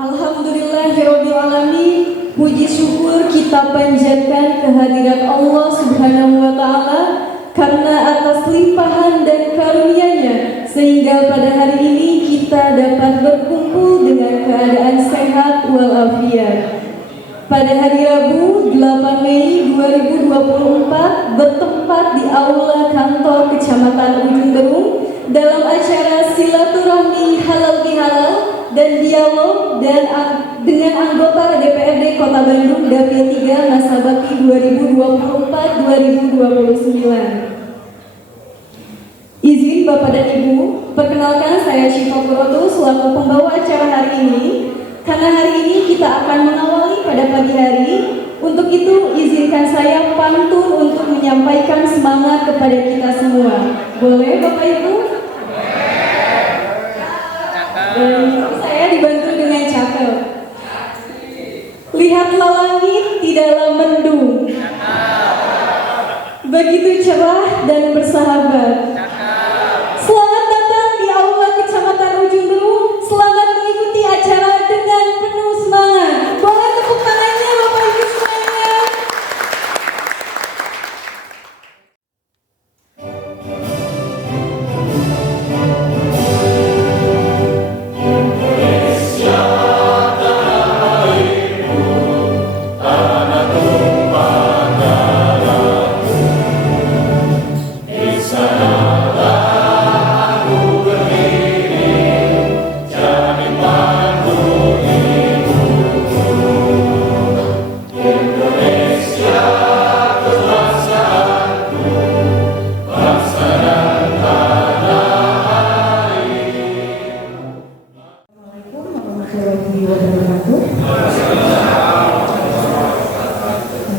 Alhamdulillahirrabbilalamin. Puji syukur kita panjatkan kehadirat Allah Subhanahu wa Ta'ala karena atas limpahan dan karunia-Nya sehingga pada hari ini kita dapat berkumpul dengan keadaan sehat walafiat. Pada hari Rabu 8 Mei 2024 bertempat di Aula Kantor Kecamatan Ujung Berung dalam acara silaturahmi halal bihalal dan dialog dengan anggota DPRD Kota Bandung Dapil 3 masa bakti 2024-2029. Izin Bapak dan Ibu, perkenalkan saya Syifa Puroto selaku pembawa acara hari ini. Karena hari ini kita akan mengawali pada pagi hari, untuk itu izinkan saya pantun untuk menyampaikan semangat kepada kita semua. Boleh Bapak Ibu? Dan saya dibantu dengan cakep. Lihatlah langit tidaklah mendung, begitu cerah dan bersahabat. Selamat datang di Aula Kecamatan Ujung Berung. Selamat mengikuti acara dengan penuh semangat. Boleh tepuk tangannya Bapak Ibu semuanya.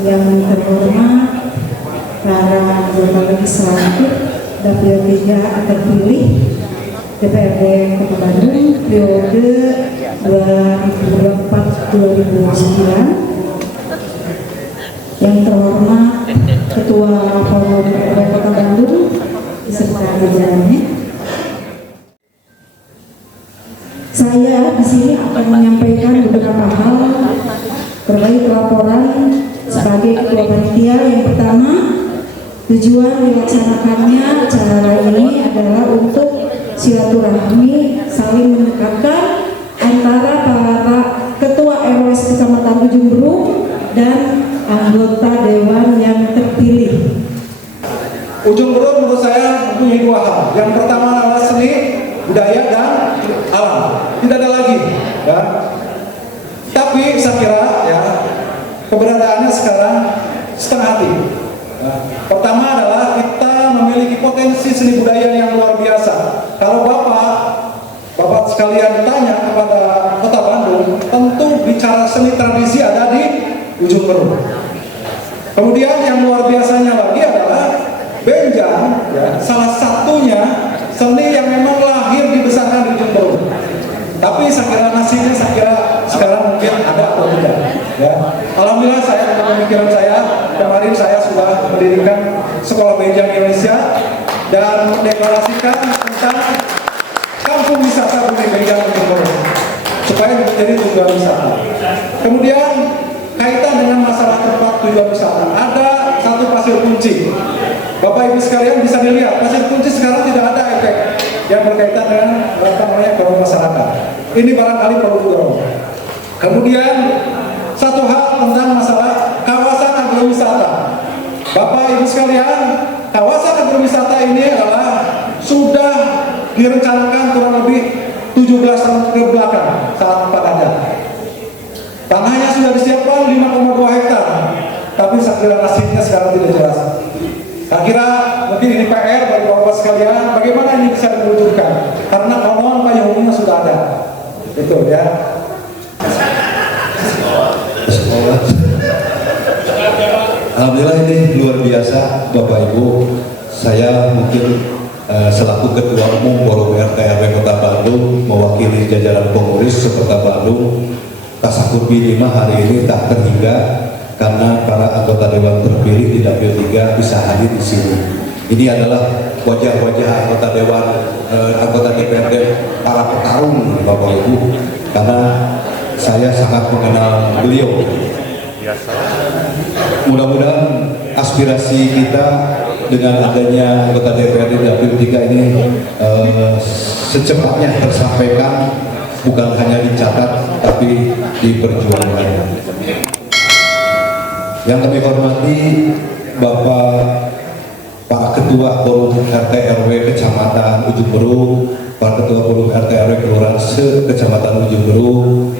Yang terhormat para anggota legislatif Dapil 3 terpilih DPRD Kota Bandung periode 2024-2029. Yang terhormat Ketua Forum DPRD Kota Bandung beserta jajarannya. Saya di sini akan menyampaikan beberapa hal terkait laporan sebagai ketua panitia. Yang pertama, tujuan dilaksanakannya acara ini adalah untuk silaturahmi saling mendekatkan antara para ketua RWS Kecamatan Ujung Berung dan anggota dewan yang terpilih. Ujung Berung menurut saya mempunyai dua hal. Yang pertama adalah seni, budaya, dan alam. Tidak ada lagi, ya. Tapi saya kira ya keberadaannya sekarang setengah hati. Ya. Pertama adalah kita memiliki potensi seni budaya yang luar biasa. Kalau Bapak sekalian tanya kepada Kota Bandung, tentu bicara seni tradisi ada di Ujung Berung. Kemudian yang luar biasanya lagi adalah Benjang, ya, salah satunya seni yang memang lahir dibesarkan di Ujung Berung. Tapi saya kira nasibnya sekarang mungkin ada atau tidak. Ya. Alhamdulillah saya dengan pemikiran saya kemarin saya sudah mendirikan Sekolah Benjang Indonesia dan mendeklarasikan tentang kampung wisata Bumi Benjang Ujung Berung supaya menjadi tujuan wisata. Kemudian kaitan dengan masalah tempat tujuan wisata, ada satu kunci. Bapak Ibu sekalian bisa dilihat, pasir kunci sekarang tidak ada efek yang berkaitan dengan ekonomi masyarakat. Ini barangkali perlu didorong. Kemudian satu hal tentang masalah kawasan agrowisata. Bapak Ibu sekalian, kawasan agrowisata ini adalah sudah direncanakan kurang lebih 17 tahun ke belakang saat Pak ada. Tanahnya sudah disiapkan 5,2 hektar, tapi sakiran nasibnya sekarang tidak jelas. Saya kira mungkin ini PR bagi Bapak sekalian, bagaimana ini bisa diwujudkan? Karena konon payungnya sudah ada, itu ya. Alhamdulillah ini luar biasa Bapak Ibu. Saya mungkin selaku Ketua Umum Forum RT RW Kota Bandung mewakili jajaran pengurus Kota Bandung, Tasakur B5 hari ini tak terhingga karena para anggota Dewan terpilih di Dapil 3 bisa hadir di sini. Ini adalah wajah-wajah anggota Dewan, anggota DPRD, para petarung Bapak Ibu, karena saya sangat mengenal beliau. Mudah-mudahan aspirasi kita dengan adanya anggota DPRD Dapil 3 ini secepatnya tersampaikan, bukan hanya dicatat tapi diperjuangkan. Yang kami hormati Bapak Pak Ketua Forum RT RW Kecamatan Ujung Berung, Pak Ketua Forum RT RW Kelurahan Kecamatan Ujung Berung,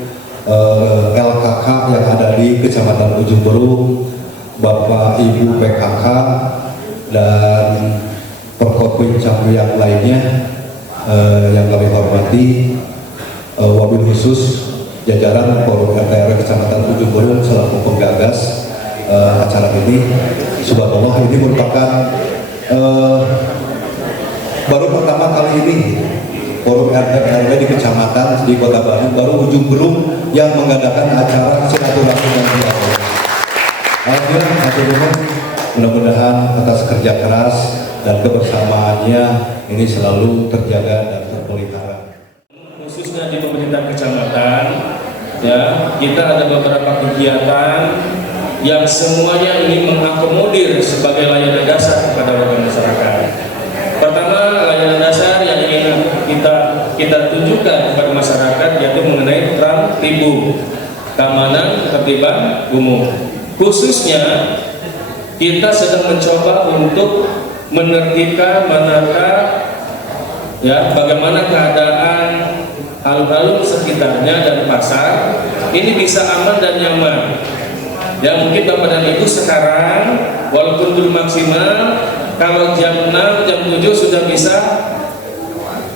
LKK yang ada di Kecamatan Ujung Berung, Bapak Ibu PKK dan Perkopimcam yang lainnya yang kami hormati, wabil khusus jajaran Forum RT RW Kecamatan Ujung Berung selaku penggagas acara ini. Subhanallah, ini merupakan baru pertama kali ini Forum RT RW di Kecamatan di Kota Bandung, baru Ujung Berung yang mengadakan acara silaturahmi dan dialog. Alhamdulillah, mudah-mudahan atas kerja keras dan kebersamaannya ini selalu terjaga dan terpelihara. Khususnya di pemerintah kecamatan, ya, kita ada beberapa kegiatan yang semuanya ini mengakomodir sebagai layanan dasar kepada warga masyarakat. Pertama, layanan dasar yang ingin kita tunjukkan kepada masyarakat yaitu mengenai tertib, keamanan, ketertiban umum. Khususnya kita sedang mencoba untuk menertibkan, menata, ya, bagaimana keadaan alun-alun sekitarnya dan pasar ini bisa aman dan nyaman. Ya, mungkin Bapak dan Ibu sekarang walaupun belum maksimal, kalau jam 6, jam 7 sudah bisa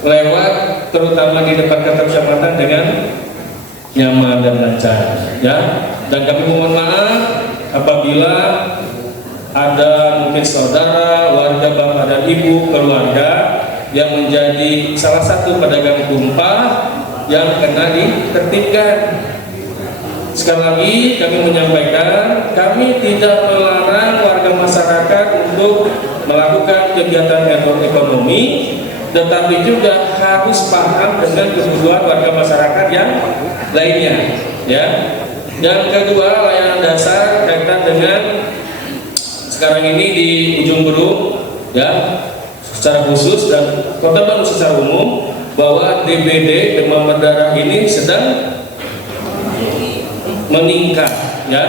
lewat, terutama di depan kantor kecamatan dengan nyaman dan lancar, ya. Dan kami mohon maaf apabila ada mungkin saudara, warga Bapak dan Ibu, keluarga yang menjadi salah satu pedagang tumpah yang kena ditertibkan. Sekali lagi kami menyampaikan, kami tidak melarang warga masyarakat untuk melakukan kegiatan ekonomi, tetapi juga harus paham dengan kebutuhan warga masyarakat yang lainnya, ya. Dan kedua, layanan dasar kaitan dengan sekarang ini di Ujung Berung, ya, secara khusus dan Kota Bandung secara umum, bahwa DBD demam berdarah ini sedang meningkat, ya,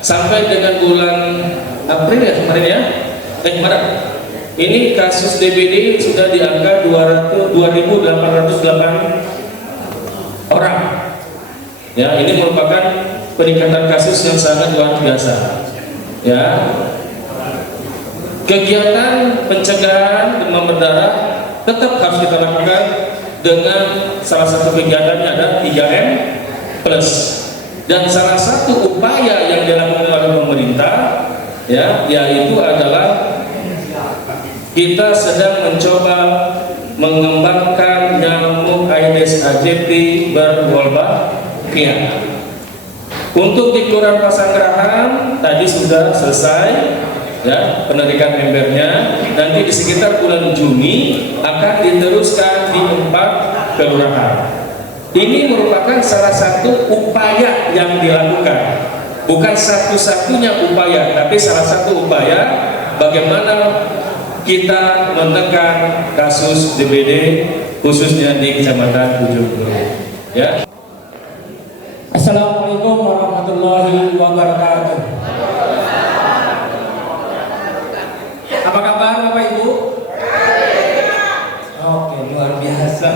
sampai dengan bulan April ya kemarin, ya, Maret ini kasus DBD sudah di angka 2.808 orang, ya. Ini merupakan peningkatan kasus yang sangat luar biasa, ya. Kegiatan pencegahan demam berdarah tetap harus kita lakukan dengan salah satu kegiatannya ada 3M plus. Dan salah satu upaya yang dilakukan oleh pemerintah, ya, yaitu adalah kita sedang mencoba mengembangkan nyamuk Aedes aegypti berwolbachia. Untuk di Kelurahan Pasanggerahan tadi sudah selesai, ya, penarikan embernya. Nanti di sekitar bulan Juni akan diteruskan di 4 kelurahan. Ini merupakan salah satu upaya yang dilakukan, bukan satu-satunya upaya, tapi salah satu upaya bagaimana kita menekan kasus DBD khususnya di Kecamatan Ujung Berung. Ya. Assalamualaikum warahmatullahi wabarakatuh. Apa kabar Bapak Ibu? Oke, luar biasa.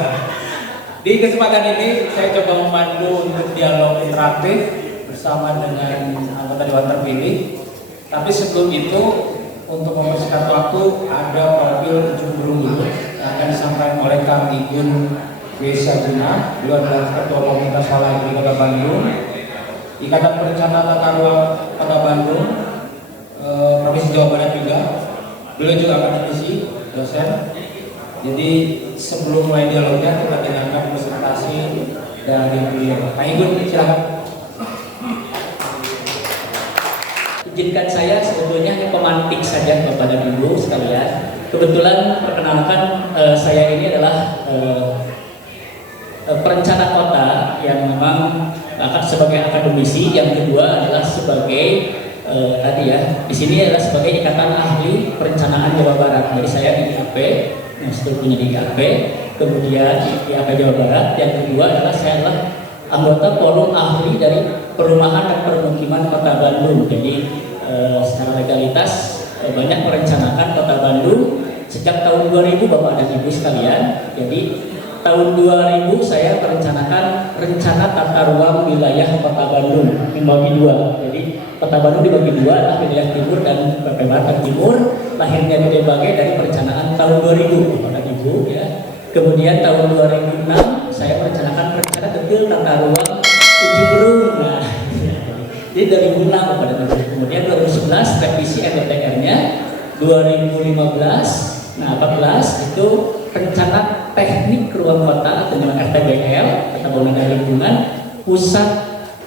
Di kesempatan ini saya coba memandu untuk dialog interaktif bersama dengan anggota Dewan terpilih. Tapi sebelum itu, untuk mempersingkat waktu, ada profil Ujung Berung dulu yang akan disampaikan oleh Kang Igun Besaguna. Beliau adalah Ketua Komunitas Walahi Kota Bandung, Ikatan Perencanaan Tata Ruang Kota Bandung, Provinsi Jawa Barat juga. Beliau juga akademisi, dosen. Jadi sebelum mulai dialognya kita dengarkan presentasi dari beliau. Kang Igun, silakan. Izinkan saya sebetulnya hanya pemantik saja Bapak dan Ibu sekalian. Kebetulan perkenalkan saya ini adalah perencana kota yang memang akan sebagai akademisi, yang kedua adalah sebagai tadi ya di sini adalah sebagai Ikatan Ahli Perencanaan Jawa Barat. Jadi saya di IAP, strukturnya di IAP, kemudian di IAP Jawa Barat. Yang kedua adalah saya adalah anggota forum ahli dari Perumahan dan Permukiman Kota Bandung. Jadi secara legalitas banyak merencanakan Kota Bandung sejak tahun 2000 Bapak dan Ibu sekalian. Jadi tahun 2000 saya merencanakan rencana tata ruang wilayah Kota Bandung dibagi dua. Jadi Kota Bandung dibagi dua, adalah wilayah timur dan barat timur. Lahirnya di berbagai dari perencanaan tahun 2000 Bapak dan Ibu ya. Kemudian tahun 2006 saya merencanakan rencana detail tata ruang Ujung Berung. Nah, jadi 2006 Bapak dan Ibu. Kemudian 2011 revisi RDTR-nya, 2015, nah 14 itu rencana teknik ruang kota atau dengan RTBL, Tata Bangunan dan Lingkungan Pusat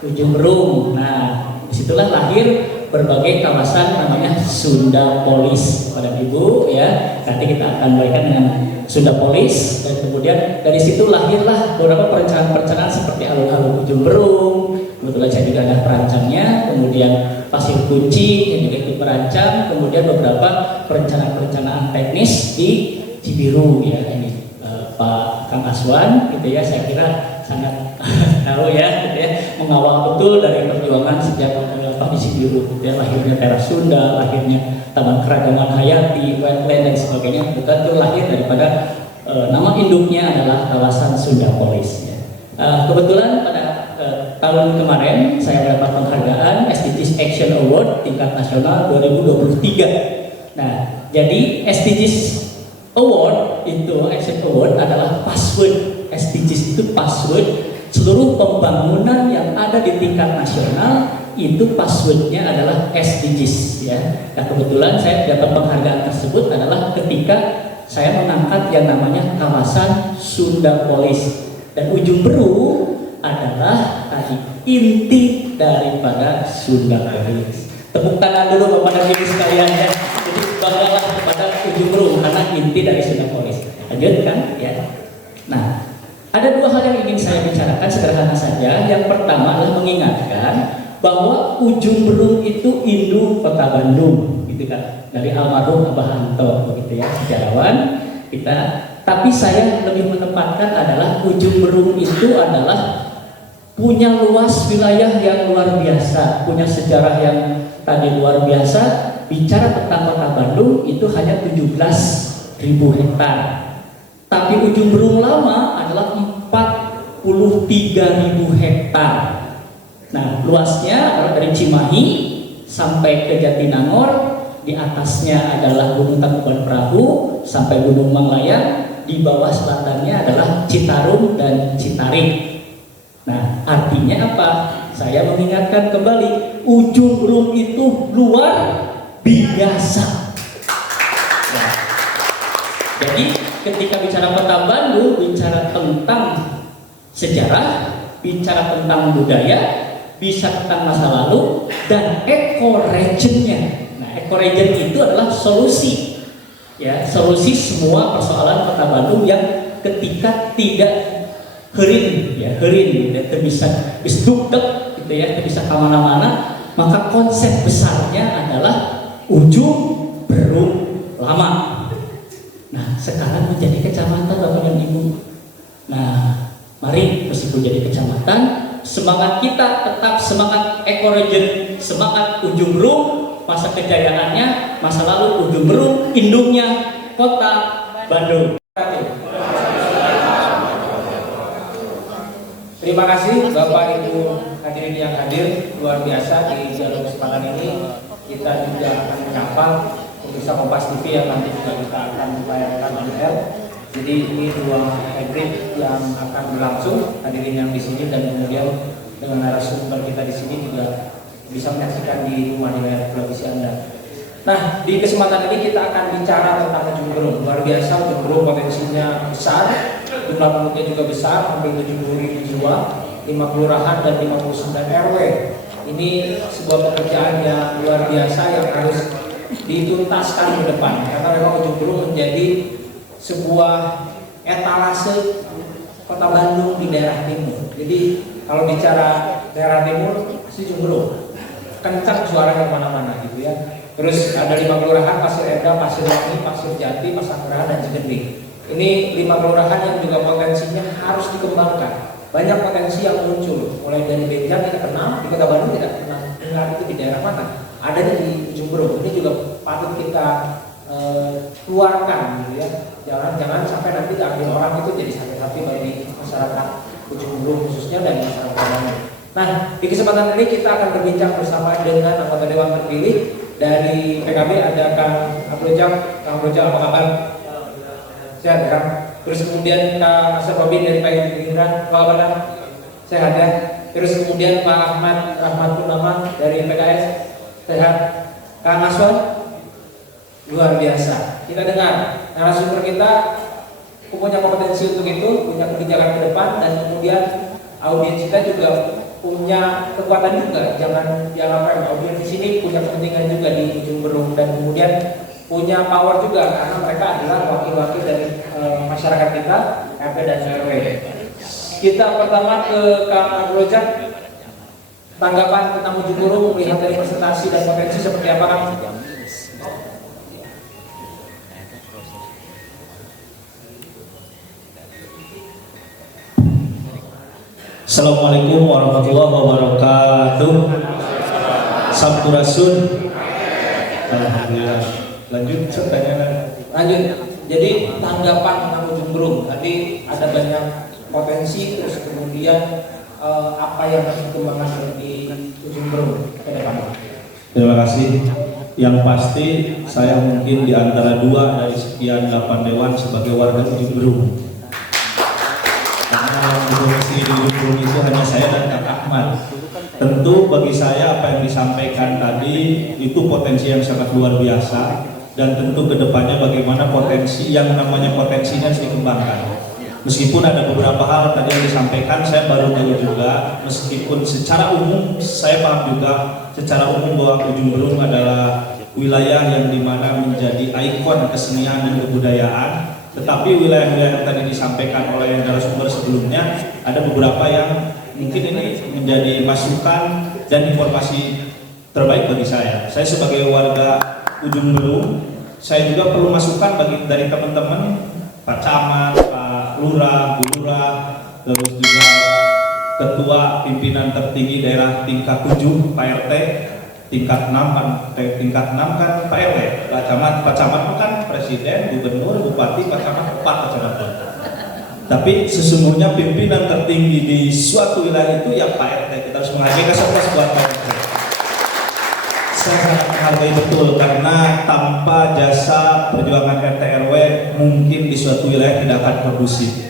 Ujung Berung. Nah, disitulah lahir berbagai kawasan namanya Sundapolis pada Ibu ya. Nanti kita akan mulaikan dengan Sundapolis dan kemudian dari situ lahirlah beberapa perencanaan-perencanaan seperti alun-alun Ujung Berung. Kebetulan saya juga ada perancangnya, kemudian Pasir Kunci yang juga ikut perancang, kemudian beberapa perencanaan-perencanaan teknis di Cibiru ya ini Pak Kang Aswan gitu ya, saya kira sangat tahu ya gitu ya, mengawal betul dari perjuangan sejak di Cibiru gitu ya, lahirnya Teras Sunda, lahirnya Taman Keragaman Hayati, wetland dan sebagainya, bukan itu lahir daripada nama induknya adalah kawasan Sundapolis ya. Kebetulan pada tahun kemarin saya mendapat penghargaan SDGs Action Award tingkat nasional 2023. Nah, jadi SDGs Award itu Action Award adalah password. SDGs itu password seluruh pembangunan yang ada di tingkat nasional, itu passwordnya adalah SDGs ya. Nah, kebetulan saya dapat penghargaan tersebut adalah ketika saya mengangkat yang namanya kawasan Sundapolis, dan Ujung Berung adalah tadi inti daripada Sundapolis. Tepuk tangan dulu Bapak dan Ibu sekalian ya. Jadi banggalah kepada Ujung Berung karena inti dari Sundapolis. Lanjutkan ya. Nah, ada dua hal yang ingin saya bicarakan sederhana saja. Yang pertama adalah mengingatkan bahwa Ujung Berung itu induk Kota Bandung, gitu kan? Dari almarhum Abah Anto, begitu ya, sejarawan kita. Tapi saya lebih menempatkan adalah Ujung Berung itu adalah punya luas wilayah yang luar biasa, punya sejarah yang tadi luar biasa. Bicara tentang Kota Bandung itu hanya 17.000 hektar, tapi Ujung Berung lama adalah 43.000 hektar. Nah, luasnya adalah dari Cimahi sampai ke Jatinangor, di atasnya adalah Gunung Tangkuban Perahu sampai Gunung Manglayang, di bawah selatannya adalah Citarum dan Citarik. Nah, artinya apa? Saya mengingatkan kembali, Ujung Berung itu luar biasa. Nah, jadi ketika bicara Kota Bandung, bicara tentang sejarah, bicara tentang budaya, bisa tentang masa lalu, dan eco-region-nya. Nah, eco-region itu adalah solusi, ya, solusi semua persoalan Kota Bandung yang ketika tidak herin, ya, herin, ya, bisa duduk, gitu ya, bisa kemana-mana, maka konsep besarnya adalah Ujung Berung. jadi kecamatan Bapak dan Ibu. Nah, mari meskipun jadi kecamatan, semangat kita tetap semangat ekorejen, semangat Ujung Berung, masa kejayaannya, masa lalu Ujung Berung, induknya Kota Bandung. Terima kasih Bapak Ibu hadirin yang hadir, luar biasa di dalam kesempatan ini kita juga akan menyapa pemirsa Kompas TV yang nanti juga kita akan membayarkan ML. Jadi ini dua hybrid yang akan berlangsung, hadirin yang di sini dan kemudian dengan narasumber kita di sini juga bisa menyaksikan di rumah di layar televisi Anda. Nah, di kesempatan ini kita akan bicara tentang Ujung Berung. Luar biasa, Ujung Berung potensinya besar, jumlah penduduknya juga besar, hampir 70.000 jiwa, 5 kelurahan dan 59 RW. Ini sebuah pekerjaan yang luar biasa yang harus dituntaskan ke depan. Karena memang Ujung Berung menjadi sebuah etalase Kota Bandung di daerah timur. Jadi kalau bicara daerah timur, pasti Ujung Berung kencang suaranya kemana-mana gitu ya. Terus ada 5 kelurahan, Pasir Eda, Pasir Wangi, Pasir Jati, Pasanggerahan, dan Cigending. Ini 5 kelurahan yang juga potensinya harus dikembangkan. Banyak potensi yang muncul, mulai dari Benjang kita kenal, di Kota Bandung tidak kenal dengar itu di daerah mana. Ada di Ujung Berung. Ini juga patut kita keluarkan gitu ya. Jangan sampai nanti diambil orang itu jadi sakit hati bagi masyarakat Ujung Berung khususnya dan masyarakat lainnya. Nah, di kesempatan ini kita akan berbincang bersama dengan anggota Dewan terpilih dari PKB. Ada Kang Abrojal. Kang Abrojal, apa kabar? Sehat ya? Terus kemudian Kang Asep Robin dari Pak Gerindra, apa kabar? Sehat ya? Terus kemudian Pak Ahmad Purnama dari PKS, sehat? Kang Aswan, luar biasa. Kita dengar narasumber kita punya kompetensi untuk itu, punya kebijakan ke depan, dan kemudian audiens kita juga punya kekuatan juga. Jangan apa, audiens di sini punya kepentingan juga di Ujung Berung dan kemudian punya power juga karena mereka adalah wakil-wakil dari masyarakat kita, RT dan RW. Kita pertama ke Kang Abrojak. Tanggapan tentang Ujung Berung melihat dari presentasi dan potensi seperti apa, Kang? Assalamualaikum warahmatullahi wabarakatuh. Sampurasun. Alhamdulillah. Lanjut pertanyaan. Lanjut. Jadi tanggapan tentang Ujung Berung. Tadi ada banyak potensi, terus kemudian apa yang harus dikembangkan di Ujung Berung ke depan? Terima kasih. Yang pasti saya mungkin di antara 2 dari sekian 8 dewan sebagai warga Ujung Berung. Karena yang berdomisili di Ujung Berung itu hanya saya dan Kang Ahmad. Tentu bagi saya apa yang disampaikan tadi itu potensi yang sangat luar biasa, dan tentu kedepannya bagaimana potensi yang namanya potensinya harus dikembangkan. Meskipun ada beberapa hal tadi yang disampaikan saya baru tahu juga, meskipun secara umum saya paham juga secara umum bahwa Ujung Berung adalah wilayah yang dimana menjadi ikon kesenian dan kebudayaan. Tetapi wilayah-wilayah yang tadi disampaikan oleh narasumber sebelumnya ada beberapa yang mungkin ini menjadi masukan dan informasi terbaik bagi saya. Saya sebagai warga Ujung Berung, saya juga perlu masukan dari teman-teman Pak Camat, Pak Lurah, Bu Lurah, terus juga Ketua Pimpinan Tertinggi Daerah tingkat 7 Pak RT, tingkat 6 kan Pak RW, Pak Camat kan Presiden, Gubernur, Bupati, Pak Camat 4 Pak Camat. Tapi sesungguhnya pimpinan tertinggi di suatu wilayah itu ya Pak RT. Kita harus menghargai kasih buat Pak RT. Saya sangat menghargai betul karena tanpa jasa perjuangan RT RW mungkin di suatu wilayah tidak akan kondusif.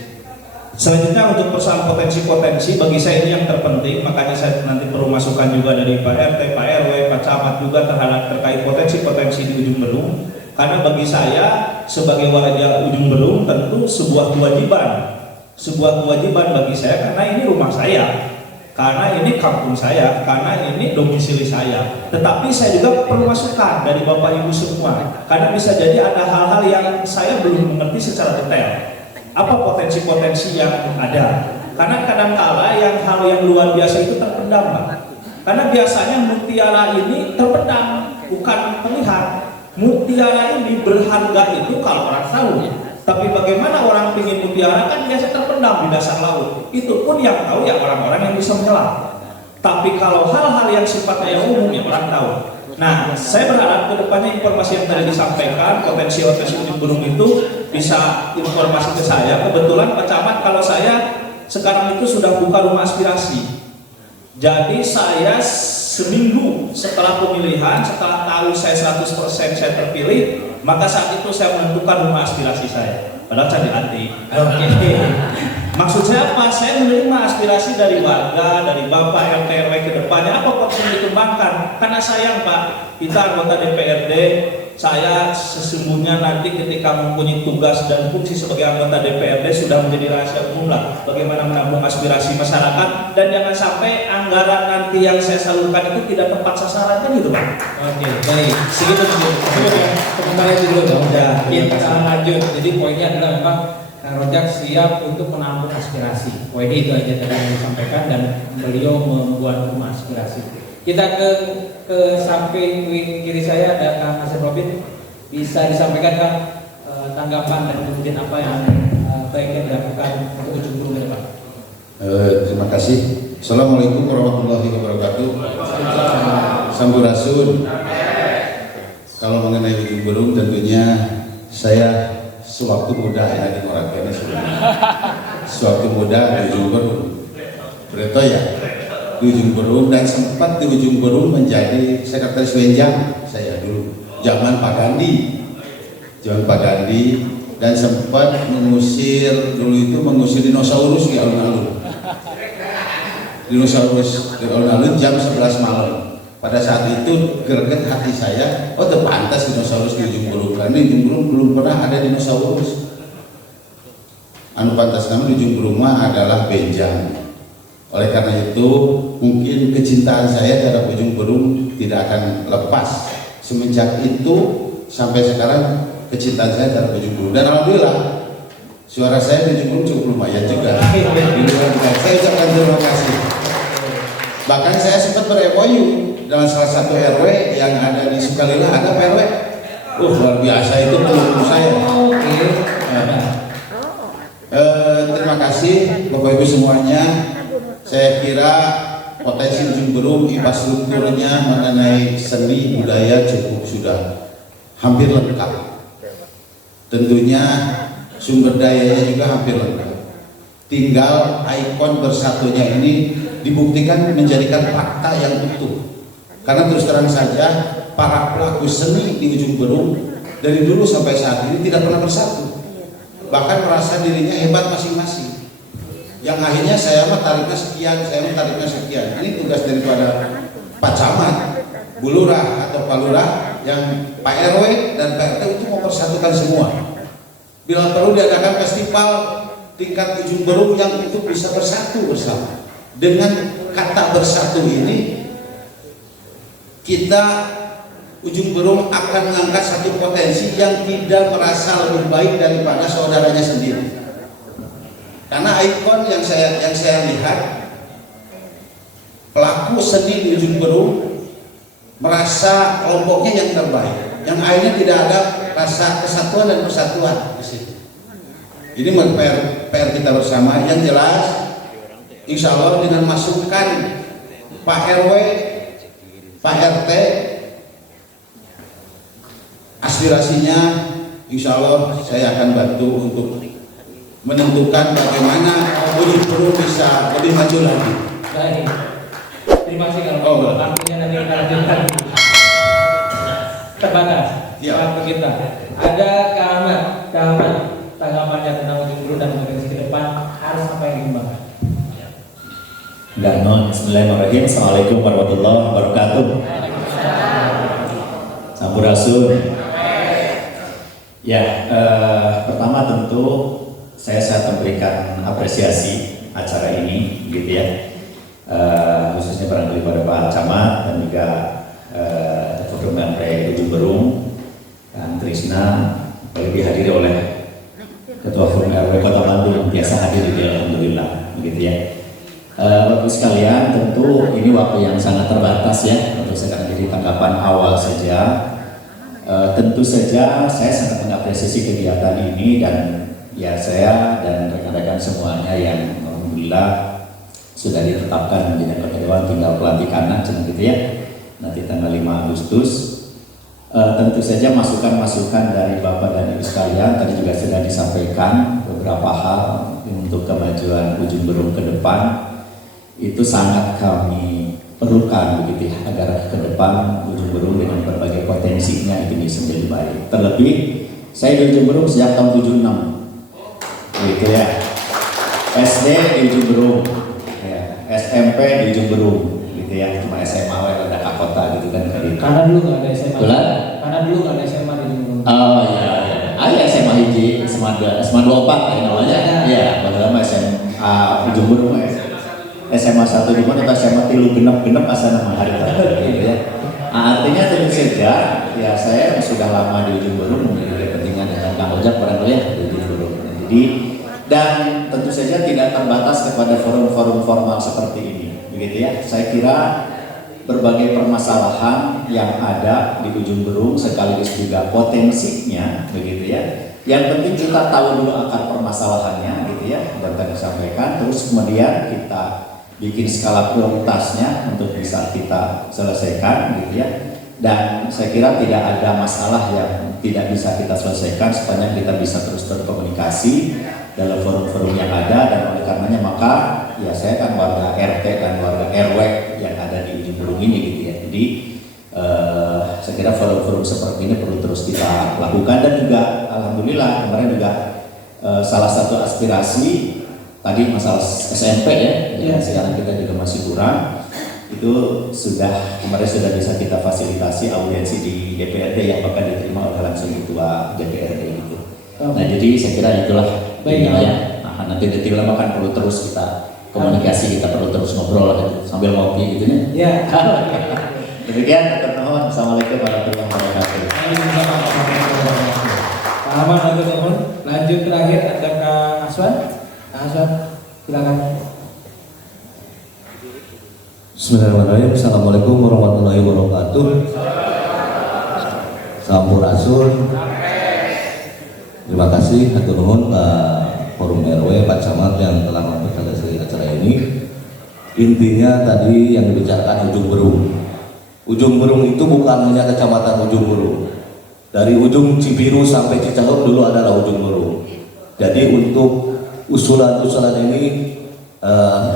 Selanjutnya untuk persoalan potensi-potensi bagi saya ini yang terpenting, makanya saya nanti perlu masukan juga dari Pak RT, Pak RW, Pak Camat juga terkait potensi-potensi di Ujung Berung. Karena bagi saya sebagai warga Ujung Berung tentu sebuah kewajiban bagi saya karena ini rumah saya, karena ini kampung saya, karena ini domisili saya. Tetapi saya juga perlu masukan dari Bapak Ibu semua, karena bisa jadi ada hal-hal yang saya belum mengerti secara detail. Apa potensi-potensi yang ada? Karena kadang-kala hal yang luar biasa itu terpendam, Pak. Karena biasanya mutiara ini terpendam, bukan terlihat. Mutiara ini berharga itu kalau orang tahu, Tapi bagaimana orang ingin mutiara kan biasa terpendam di dasar laut. Itu pun yang tahu ya orang-orang yang bisa menyelam. Tapi kalau hal-hal yang sifatnya yang umum ya orang tahu. Nah, saya berharap kedepannya informasi yang tadi disampaikan, potensi ujung burung itu bisa informasi ke saya. Kebetulan Pak Camat, kalau saya sekarang itu sudah buka rumah aspirasi. Jadi saya seminggu setelah pemilihan, setelah tahu saya 100% saya terpilih, maka saat itu saya menentukan rumah aspirasi saya. Padahal saya dilantik. Maksud saya apa? Saya menerima aspirasi dari warga, dari Bapak RT RW ke depannya, apa potensi yang dikembangkan. Karena sayang Pak, kita anggota DPRD, saya sesungguhnya nanti ketika mempunyai tugas dan fungsi sebagai anggota DPRD sudah menjadi rahasia umum lah bagaimana menampung aspirasi masyarakat, dan jangan sampai anggaran nanti yang saya salurkan itu tidak tepat sasaran kan gitu Pak. Oke, baik. Segitu dulu. Sebentar dulu dong. Ya, kita lanjut. Jadi poinnya adalah memang Rojak siap untuk menampung aspirasi. Poin itu aja tadi yang disampaikan dan beliau membuat rumah aspirasi. Kita ke samping kiri saya ada Kang Asep Robin. Bisa disampaikan Kang tanggapan dan kemudian apa yang baiknya dilakukan untuk ujung burung ke depan. Terima kasih. Assalamualaikum warahmatullahi wabarakatuh. Sampurasun. Kalau mengenai ujung burung tentunya saya sewaktu muda ya di Moraga ini sewaktu muda di ujung burung Breto ya di ujung burung, dan sempat di ujung burung menjadi sekretaris Wenjang saya dulu zaman Pak Gandhi, dan sempat mengusir dinosaurus di alun-alun jam 11 malam. Pada saat itu greget hati saya, oh terpantas dinosaurus di ujung burung, karena di ujung burung belum pernah ada dinosaurus. Anu pantas kami di ujung burung adalah benjang. Oleh karena itu mungkin kecintaan saya terhadap ujung burung tidak akan lepas. Semenjak itu sampai sekarang kecintaan saya terhadap ujung burung, dan alhamdulillah suara saya di ujung burung cukup lumayan juga. Saya ucapkan terima kasih. Bahkan saya sempat ber-MOU dalam salah satu RW yang ada di Sukalila, ada RW. Luar biasa itu pelukung saya. Terima kasih Bapak Ibu semuanya. Saya kira potensi ujung burung, infrastrukturnya mengenai seni budaya cukup sudah hampir lengkap. Tentunya sumber dayanya juga hampir lengkap. Tinggal ikon bersatunya ini dibuktikan menjadikan fakta yang utuh. Karena terus terang saja para pelaku seni di ujung burung dari dulu sampai saat ini tidak pernah bersatu, bahkan merasa dirinya hebat masing-masing. Yang akhirnya saya mah tariknya sekian, Ini tugas daripada Pak Camat, Bu Lurah atau Pak Lurah, yang Pak RW dan Pak RT untuk mempersatukan semua. Bila perlu diadakan festival tingkat ujung burung yang untuk bisa bersatu bersama. Dengan kata bersatu ini, kita ujung burung akan mengangkat satu potensi yang tidak merasa lebih baik daripada saudaranya sendiri. Karena ikon yang saya lihat, pelaku seni di ujung burung merasa kelompoknya yang terbaik, yang akhirnya tidak ada rasa kesatuan dan persatuan di situ. Ini PR kita bersama. Yang jelas, insya Allah dengan masukan Pak RW, Pak RT, aspirasinya insya Allah saya akan bantu untuk menentukan bagaimana ujung burung bisa lebih maju lagi. Baik. Terima kasih kalau artinya nanti kita lanjutkan. Terbatas. Ya. Waktu kita. Ada Kak Ahmad, tanggapannya tentang ujung burung dan potensi ke depan harus apa yang dikembangkan? Bismillahirrahmanirrahim. Assalamualaikum warahmatullahi wabarakatuh. Sampurasun. Ya, pertama tentu saya memberikan apresiasi acara ini, gitu ya. Khususnya barangkali pada Pak Camat dan juga Forum RT Ujung Berung dan Trisna, apalagi dihadiri oleh Ketua Forum RW Kota Bandung yang biasa hadir di alhamdulillah, begitu ya. Bapak sekalian, tentu ini waktu yang sangat terbatas ya untuk sekarang, jadi tanggapan awal saja. Tentu saja saya sangat mengapresiasi kegiatan ini dan ya saya dan rekan-rekan semuanya yang alhamdulillah sudah ditetapkan menjadi anggota dewan, tinggal pelantikan aja gitu ya. Nanti tanggal 5 Agustus. Tentu saja masukan-masukan dari Bapak dan Ibu sekalian tadi juga sudah disampaikan beberapa hal untuk kemajuan Ujung Berung ke depan. Itu sangat kami perlukan begitu ya, agar ke depan Ujung Berung dengan berbagai potensinya itu bisa menjadi baik. Terlebih saya di Ujung Berung sejak tahun 76 gitu ya. SD di Ujung Berung ya, SMP di Ujung Berung gitu ya, cuma SMA ada kota gitu kan. Karena dulu nggak ada SMA. Bulan? Karena dulu nggak ada SMA di Ujung Berung. Oh iya, ada SMA hiji, SMA 2, SMA 24 ya namanya. Iya, padahal SMA Ujung Berung SMA 1 di mana atau SMA 3 genep asal nama hari gitu ya. Artinya tentu saja ya saya sudah lama di Ujung Berung memiliki kepentingan dengan Kang Ojak barangkali ya di Ujung Berung. Jadi dan tentu saja tidak terbatas kepada forum-forum formal seperti ini, begitu ya. Saya kira berbagai permasalahan yang ada di Ujung Berung sekaligus juga potensinya, begitu ya. Yang penting kita tahu dulu akar permasalahannya, gitu ya, dan tadi disampaikan. Terus kemudian kita bikin skala prioritasnya untuk bisa kita selesaikan, gitu ya. Dan saya kira tidak ada masalah yang tidak bisa kita selesaikan sepanjang kita bisa terus berkomunikasi dalam forum-forum yang ada. Dan oleh karenanya maka ya saya kan warga RT dan warga RW yang ada di Ujung Berung ini gitu ya. Jadi saya kira forum-forum seperti ini perlu terus kita lakukan. Dan juga alhamdulillah kemarin juga salah satu aspirasi tadi masalah SMP ya, yang sekarang kita juga masih kurang. Itu kemarin sudah bisa kita fasilitasi audiensi di DPRD yang bakal diterima oleh langsung ketua DPRD gitu. Nah jadi saya kira itulah ya. Nah, nanti detailnya kan perlu terus kita komunikasi, kita perlu terus ngobrol gitu, sambil ngopi gitu ya. Demikian, Assalamualaikum warahmatullahi wabarakatuh. Pak Ahmad untuk lanjut terakhir ada Kang Aswan. Kang Aswan, silakan. Bismillahirrahmanirrahim. Assalamualaikum warahmatullahi wabarakatuh. Sampurasun. Terima kasih hatur nuhun Pak Forum RW, Pak Camat yang telah memfasilitasi acara ini. Intinya tadi yang dibicarakan Ujung Berung. Ujung Berung itu bukan hanya kecamatan Ujung Berung. Dari ujung Cibiru sampai Cicahem dulu adalah Ujung Berung. Jadi untuk usulan-usulan ini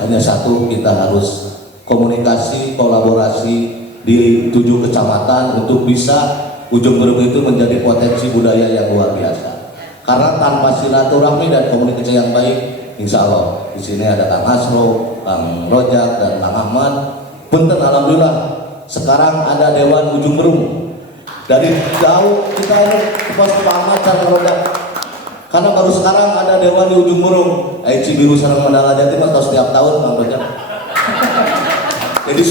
hanya satu, kita harus komunikasi, kolaborasi di 7 kecamatan untuk bisa Ujung Berung itu menjadi potensi budaya yang luar biasa. Karena tanpa silaturahmi dan komunikasi yang baik, insya Allah di sini ada Kang Asro, Kang Rojak, dan Kang Ahmad. Punten alhamdulillah sekarang ada Dewan Ujung Berung. Dari jauh kita ini pas Kang Ahmad, Kang Rojak. Karena baru sekarang ada Dewan di Ujung Berung. Cibiru sareng Mandala Jatim atau setiap tahun Kang Rojak. Jadi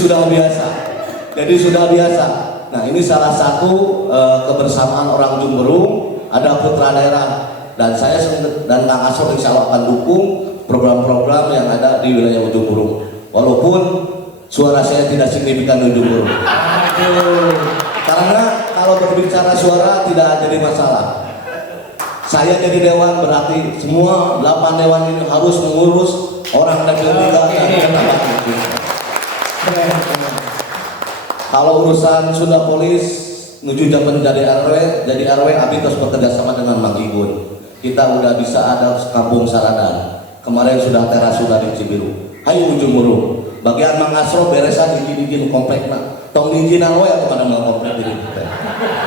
sudah biasa. Nah ini salah satu kebersamaan orang Ujung Berung. Ada putra daerah dan saya dan Kang Asro insya Allah akan dukung program-program yang ada di wilayah Ujung Berung. Walaupun suara saya tidak signifikan di Ujung Berung. Karena kalau berbicara suara tidak jadi masalah. Saya jadi dewan berarti semua 8 dewan ini harus mengurus orang level 3 dan kalau urusan Sunda Polis menuju zaman jadi RW Abi terus bekerja sama dengan Mang Igun. Kita udah bisa ada kampung Saradan. Kemarin sudah teras sudah di Cibiru. Hayu Ujung Berung. Bagian Mang Asro beresan izin komplekna. Tong izinan we atau pada mau komplek ini.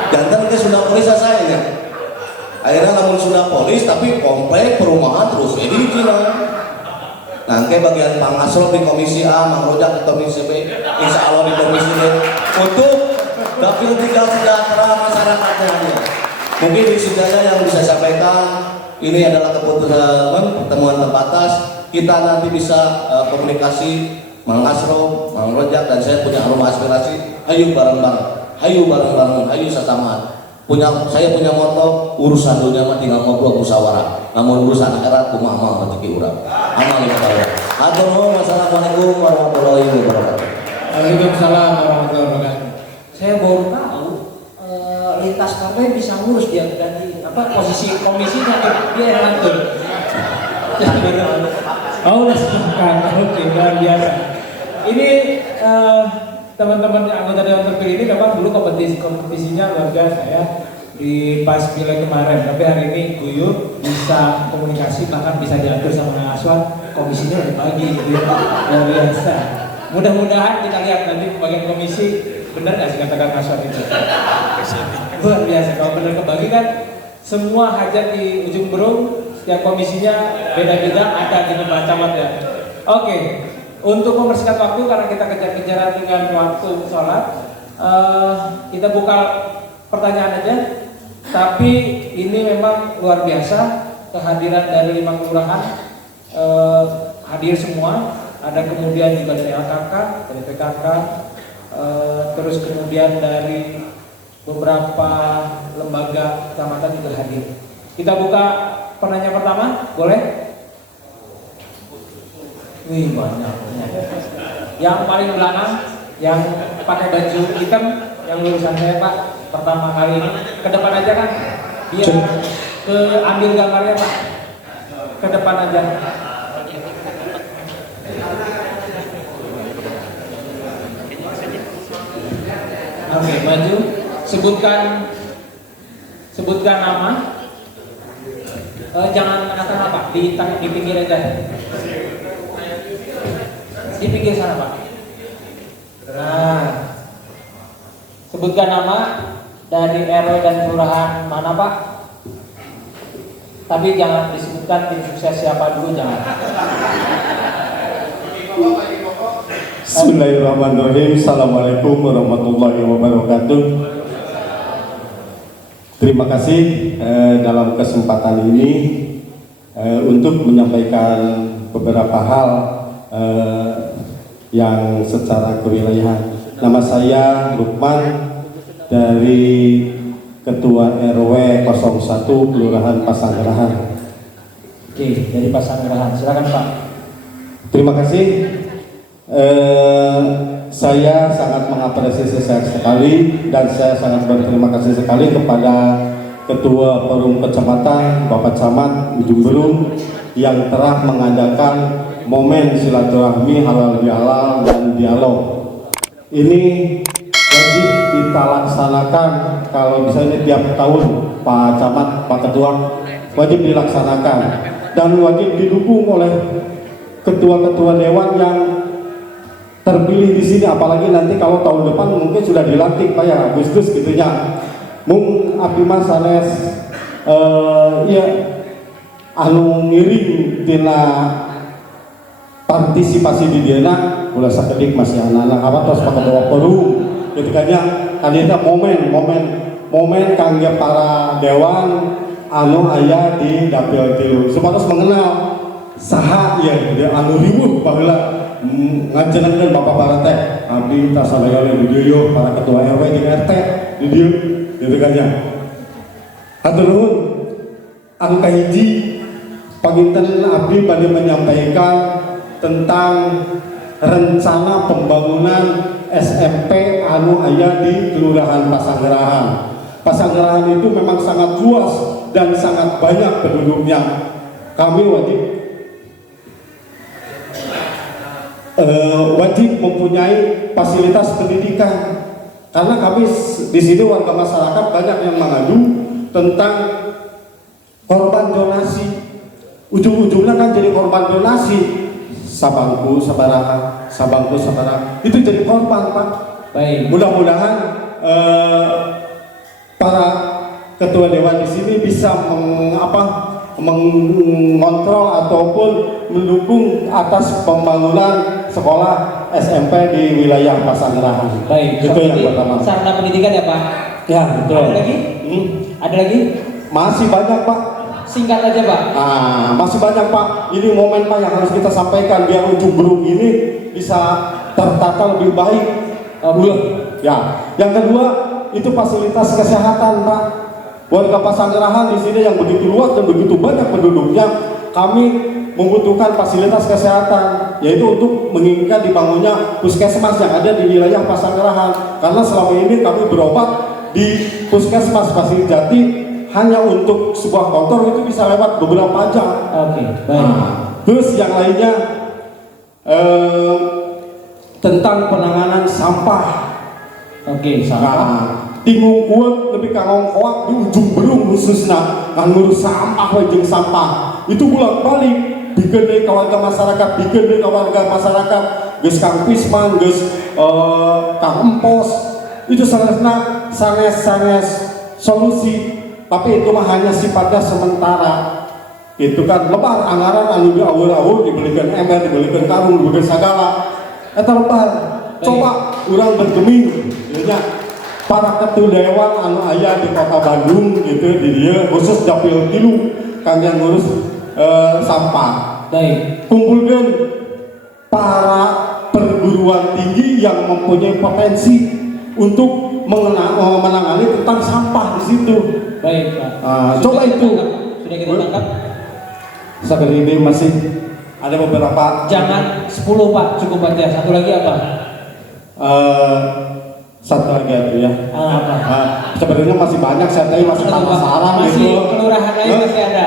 Jantan ke Sunda Polis saya ya. Akhirnya namun Sunda Polis tapi komplek perumahan terus izinan. Nanti bagian Mang Asro di komisi A, Mang Rojak di komisi B, insya Allah di komisi D untuk dapil tinggal sejahtera masyarakatnya. Mungkin di sini yang bisa sampaikan ini adalah keputusan pertemuan terbatas. Kita nanti bisa komunikasi Mang Asro, Mang Rojak dan saya punya aroma aspirasi. Ayo bareng-bareng, ayo sesama. Saya punya moto urusan dunia mah tinggal ngobrol musyawarah. Namun urusan akhirat kumaha rezeki urang. Amal ibadah. Assalamualaikum warahmatullahi wabarakatuh. Waalaikumsalam warahmatullahi wabarakatuh. Saya baru tahu lintas partai bisa ngurus dia dari posisi komisinya dia yang ngatur. Oh, udah sepakat. Oke, luar biasa. Ini teman-teman anggota Dewan Terpilih ini memang dulu kompetisinya luar biasa ya di pas pileg kemarin. Tapi hari ini guyup, bisa komunikasi, bahkan bisa diatur sama Aswan. Komisinya lebih pagi, gitu ya. Luar biasa. Mudah-mudahan kita lihat nanti pembagian komisi benar nggak sih katakan Aswan itu? Luar biasa. Kalau benar kebagi kan semua hajat di ujung Berung. Yang komisinya beda-beda ada di tempat camat ya. Oke, untuk mempersingkat waktu karena kita kejar-kejaran dengan waktu sholat, kita buka pertanyaan aja. Tapi ini memang luar biasa kehadiran dari 5 kelurahan, hadir semua. Ada kemudian juga dari LKK, dari PKK, terus kemudian dari beberapa lembaga kecamatan juga hadir. Kita buka pertanyaan pertama, boleh? Wih, banyak. Yang paling belakang, yang pakai baju hitam, yang lulusan saya Pak, pertama kali ini. Ke depan aja kan, biar ambil gambarnya Pak. Ke depan aja. Oke, maju. Sebutkan nama. Jangan atas Pak, di pinggir aja. Di pinggir sana Pak. Nah, sebutkan nama dari RW dan kelurahan mana Pak. Tapi jangan disebutkan tim sukses siapa dulu, jangan. Bismillahirrahmanirrahim. Assalamualaikum warahmatullahi wabarakatuh. Terima kasih dalam kesempatan ini untuk menyampaikan beberapa hal yang secara kewilayahan. Nama saya Lukman dari Ketua RW 01 Kelurahan Pasanggerahan. Oke, dari Pasanggerahan. Silakan Pak. Terima kasih. Saya sangat mengapresiasi sekali dan saya sangat berterima kasih sekali kepada Ketua Forum Kecamatan Bapak Camat Ujung Berung yang telah mengadakan momen silaturahmi halal bihalal dan dialog. Ini wajib kita laksanakan kalau misalnya tiap tahun Pak Camat, Pak Ketua wajib dilaksanakan dan wajib didukung oleh ketua-ketua dewan yang terpilih di sini, apalagi nanti kalau tahun depan mungkin sudah dilantik Pak ya, Agustus gitunya. Mung Abimah sanes ya anu ngiring tina partisipasi di diana ulah sakedik masih anak-anak apa terus pakai bawa peru ketikanya kadina momen kangge para dewan anu aya di dapil tilu supados mengenal saha ya dia anu riweuh baheula ngajenengkeun Bapak Parate abdi tasadaya di dieu para ketua RW di RT di dieu gitu kan ya. Hatur nuhun angka hiji panginten abdi bade menyampaikan tentang rencana pembangunan SMP anu aya di Kelurahan Pasanggerahan. Pasanggerahan itu memang sangat luas dan sangat banyak penduduknya. Kami wajib mempunyai fasilitas pendidikan karena kami di sini warga masyarakat banyak yang mengadu tentang korban donasi. Ujung-ujungnya kan jadi korban donasi. Sabangku sabaraha itu jadi korban Pak. Baik. Mudah-mudahan para ketua dewan di sini bisa mengontrol ataupun mendukung atas pembangunan sekolah SMP di wilayah Pasanggerahan. Baik, itu yang pertama. Sarana pendidikan ya Pak. Ya betul. Ada lagi? Ada lagi? Masih banyak Pak. Singkat aja Pak. Masih banyak Pak. Ini momen Pak yang harus kita sampaikan biar Ujung Berung ini bisa tertata lebih baik. Ya. Yang kedua itu fasilitas kesehatan Pak. Warga Pasanggerahan di sini yang begitu luas dan begitu banyak penduduknya, kami membutuhkan fasilitas kesehatan, yaitu untuk menginginkan dibangunnya puskesmas yang ada di wilayah Pasanggerahan. Karena selama ini kami berobat di puskesmas Pasir Jati hanya untuk sebuah kotor itu bisa lewat beberapa jam. Oke, baik. Terus yang lainnya tentang penanganan sampah. Oke, sampah. Tingung kuat lebih kangong koak di ujung berung khususnya ngurus sampah wajeng sampah itu bolak balik bikin dari warga masyarakat, bikin dari warga masyarakat, gus Kang Pisman, gus Kang Empos itu sangat solusi, tapi itu mah hanya sifatnya sementara. Itu kan lebar anggaran anu diawur-awur dibelikan ember, dibelikan karung, dibelikan segala. Eta lebar. Coba urang bergeming, ya para ketua dewan anu aya di kota Bandung gitu di dia khusus dapil tilu kangge ngurus sampah. Baik. Kumpulkan para perguruan tinggi yang mempunyai potensi untuk menangani tentang sampah di situ. Baik, Pak. Coba itu. Sudah kita tangkap. Saat ini masih ada beberapa. Jangan 10 Pak, cukup aja. Satu lagi apa? Satu lagi ya. Sebenarnya masih banyak, saya tadi masih penasaran masih gitu. Kelurahan lain masih ada.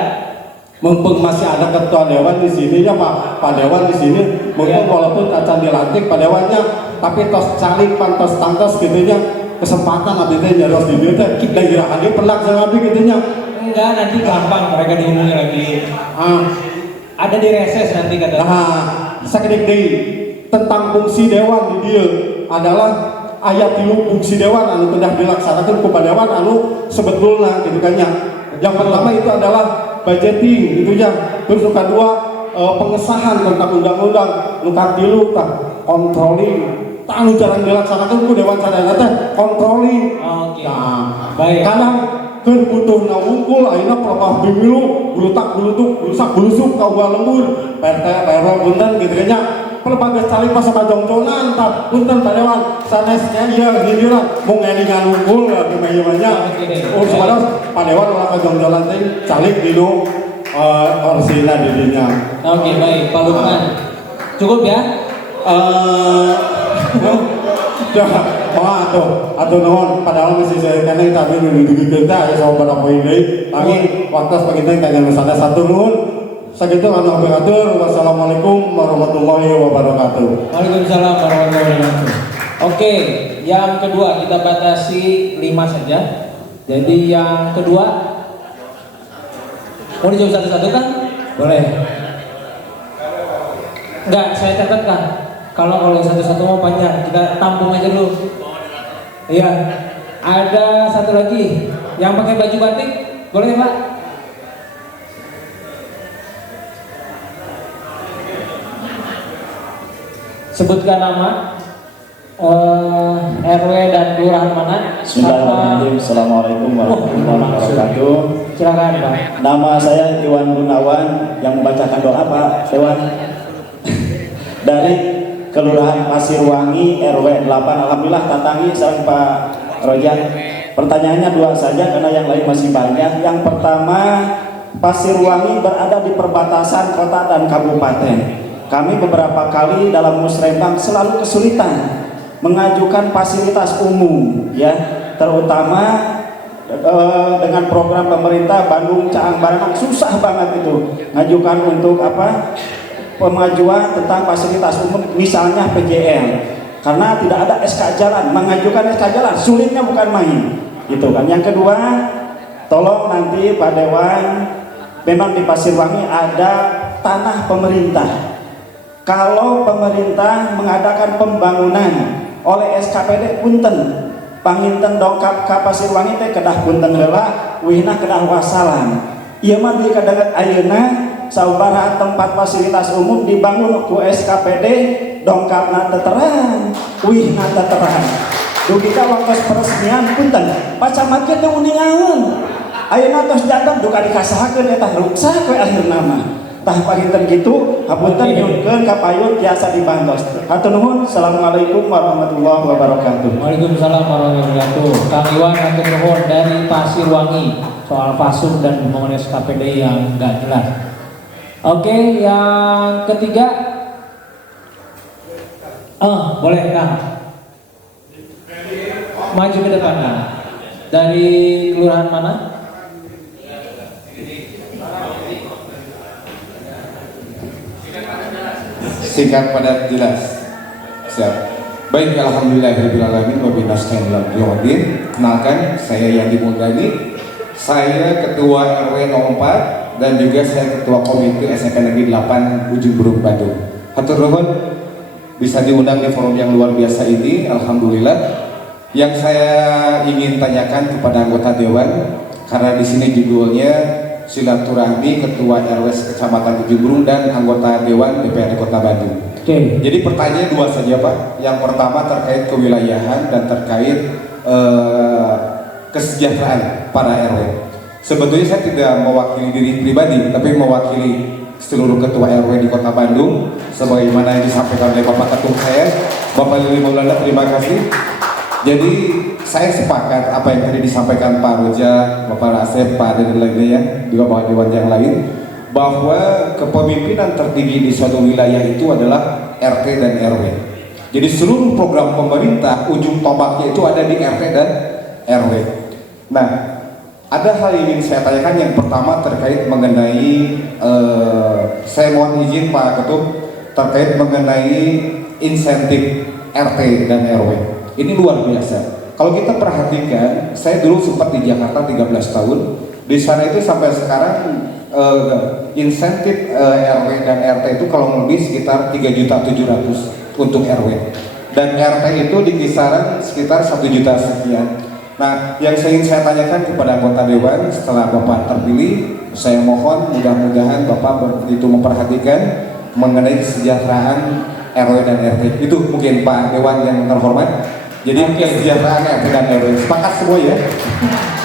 Mumpung masih ada ketua dewan di sini ya Pak Dewan di sini. Mumpung walaupun acan dilantik Pak Dewannya, tapi tos calik pantos tangtos gitunya kesempatan abisnya nyaros di dia teh daerah dia pelak sama abis gitunya. Enggak, nanti gampang mereka dihubungi lagi. Ada di reses nanti katanya. Nah, sakidik deui tentang fungsi dewan di dia adalah ayat tilu fungsi dewan anu sudah dilaksanakan kepada dewan anu sebetulnya gitu kan ya. Yang pertama itu adalah budgeting gitu ya. Terus yang kedua pengesahan tentang undang-undang, nu katilu controlling. Anu jarang dilaksanakan ku dewan sadaya teh controlling. Oke. Nah, baik. Kadang keur butuhna wungkul ayeuna prapah bimilu bulutak bulutuk bulusak bulusuk kaugah lembur PRT RW punten gitu kan ya. Pelbagai calik pas sama jongjonan tak punten Pak Dewan sanesnya iya giliran mau ngelingan unggul ya gimana sebenarnya Pak Dewan ulah jongjonan teh calik dinu orsina dirinya. Oke, baik Pak Lukman cukup ya. Atau nuhun padahal masih saya kene tapi duduk kita ya sama pada poin deui lagi waktu pagi teh kagak misalnya satu nuhun sakitu anu abdi atur. Wassalamualaikum warahmatullahi wabarakatuh. Waalaikumsalam warahmatullahi wabarakatuh. Oke, yang kedua kita batasi 5 saja. Jadi yang kedua mau dijawab satu-satu kan? Boleh. Enggak, saya catatkan. Kalau satu-satu mau panjang, kita tampung aja dulu. Iya. Ada satu lagi yang pakai baju batik, boleh Pak? Sebutkan nama, RW dan kelurahan mana? Bismillahirrahmanirrahim. Assalamualaikum warahmatullahi wabarakatuh. Silakan Pak. Nama saya Iwan Gunawan, yang membacakan doa Pak Dewan dari Kelurahan Pasirwangi RW 8. Alhamdulillah tatangi sareng Pak Rojak. Pertanyaannya 2 saja karena yang lain masih banyak. Yang pertama, Pasirwangi berada di perbatasan kota dan kabupaten. Kami beberapa kali dalam musrembang selalu kesulitan mengajukan fasilitas umum ya, terutama dengan program pemerintah Bandung Caang Baranak susah banget itu ngajukan untuk apa pemajuan tentang fasilitas umum misalnya PJL karena tidak ada SK jalan, mengajukan SK jalan sulitnya bukan main gitu kan. Yang kedua, tolong nanti Pak Dewan, memang di Pasirwangi ada tanah pemerintah. Kalau pemerintah mengadakan pembangunan oleh SKPD punten panginten dongkap ka Pasirwangi teh kedah punten heula wihna kedah wassalam. Ieu mah di kadanget ayeuna sabaraha tempat fasilitas umum dibangun ku SKPD dongkapna teu terang, wihna teu terang. Dugi ka waktos peresmian punten pacamat ge teu uningaeun. Ayeuna tos jadab duka dikasahakeun eta ruksa we akhirna mah. Tah pakinten gitu hapunten nyuhkeun ka payun tiasa dibantos. Hatur nuhun. Assalamualaikum warahmatullahi wabarakatuh. Waalaikumsalam warahmatullahi wabarakatuh. Kang Iwan hatur nuhun dari Pasirwangi soal fasum dan pembangunan SKPD yang enggak jelas. Oke, yang ketiga. Boleh Kang. Maju ke depan Kang. Dari kelurahan mana? Singkat padat jelas. Siap. Baik, alhamdulillahirrahmanirrahim. Kenalkan, saya Yandi Muldani. Saya Ketua RW 04 dan juga saya Ketua Komite SMP Negeri 8 Ujung Berung Bandung. Hatur nuhun bisa diundang di forum yang luar biasa ini, alhamdulillah. Yang saya ingin tanyakan kepada anggota dewan, karena di sini judulnya silaturahmi Ketua RW Kecamatan Ujung Berung dan anggota dewan DPRD Kota Bandung. Jadi pertanyaan dua saja Pak. Yang pertama terkait kewilayahan dan terkait kesejahteraan para RW. Sebetulnya saya tidak mewakili diri pribadi, tapi mewakili seluruh ketua RW di Kota Bandung, sebagaimana yang disampaikan oleh Bapak Ketum saya, Bapak Lili Maulana. Terima kasih. Jadi saya sepakat apa yang tadi disampaikan Pak Roja, Bapak Rasef, Pak Ade dan lainnya, juga Bapak Dewan yang lain, bahwa kepemimpinan tertinggi di suatu wilayah itu adalah RT dan RW. Jadi seluruh program pemerintah ujung tombaknya itu ada di RT dan RW. Nah, ada hal yang ingin saya tanyakan. Yang pertama terkait mengenai saya mohon izin Pak Ketum terkait mengenai insentif RT dan RW. Ini luar biasa. Kalau kita perhatikan, saya dulu sempat di Jakarta 13 tahun. Di sana itu sampai sekarang insentif RW dan RT itu kalau lebih sekitar 3.700.000 untuk RW. Dan RT itu di kisaran sekitar 1 juta sekian. Nah, yang ingin saya tanyakan kepada anggota dewan setelah Bapak terpilih, saya mohon mudah-mudahan Bapak begitu memperhatikan mengenai kesejahteraan RW dan RT. Itu mungkin Pak Dewan yang terhormat. Jadi kesejahteraan RT dan RW. Sepakat semua ya?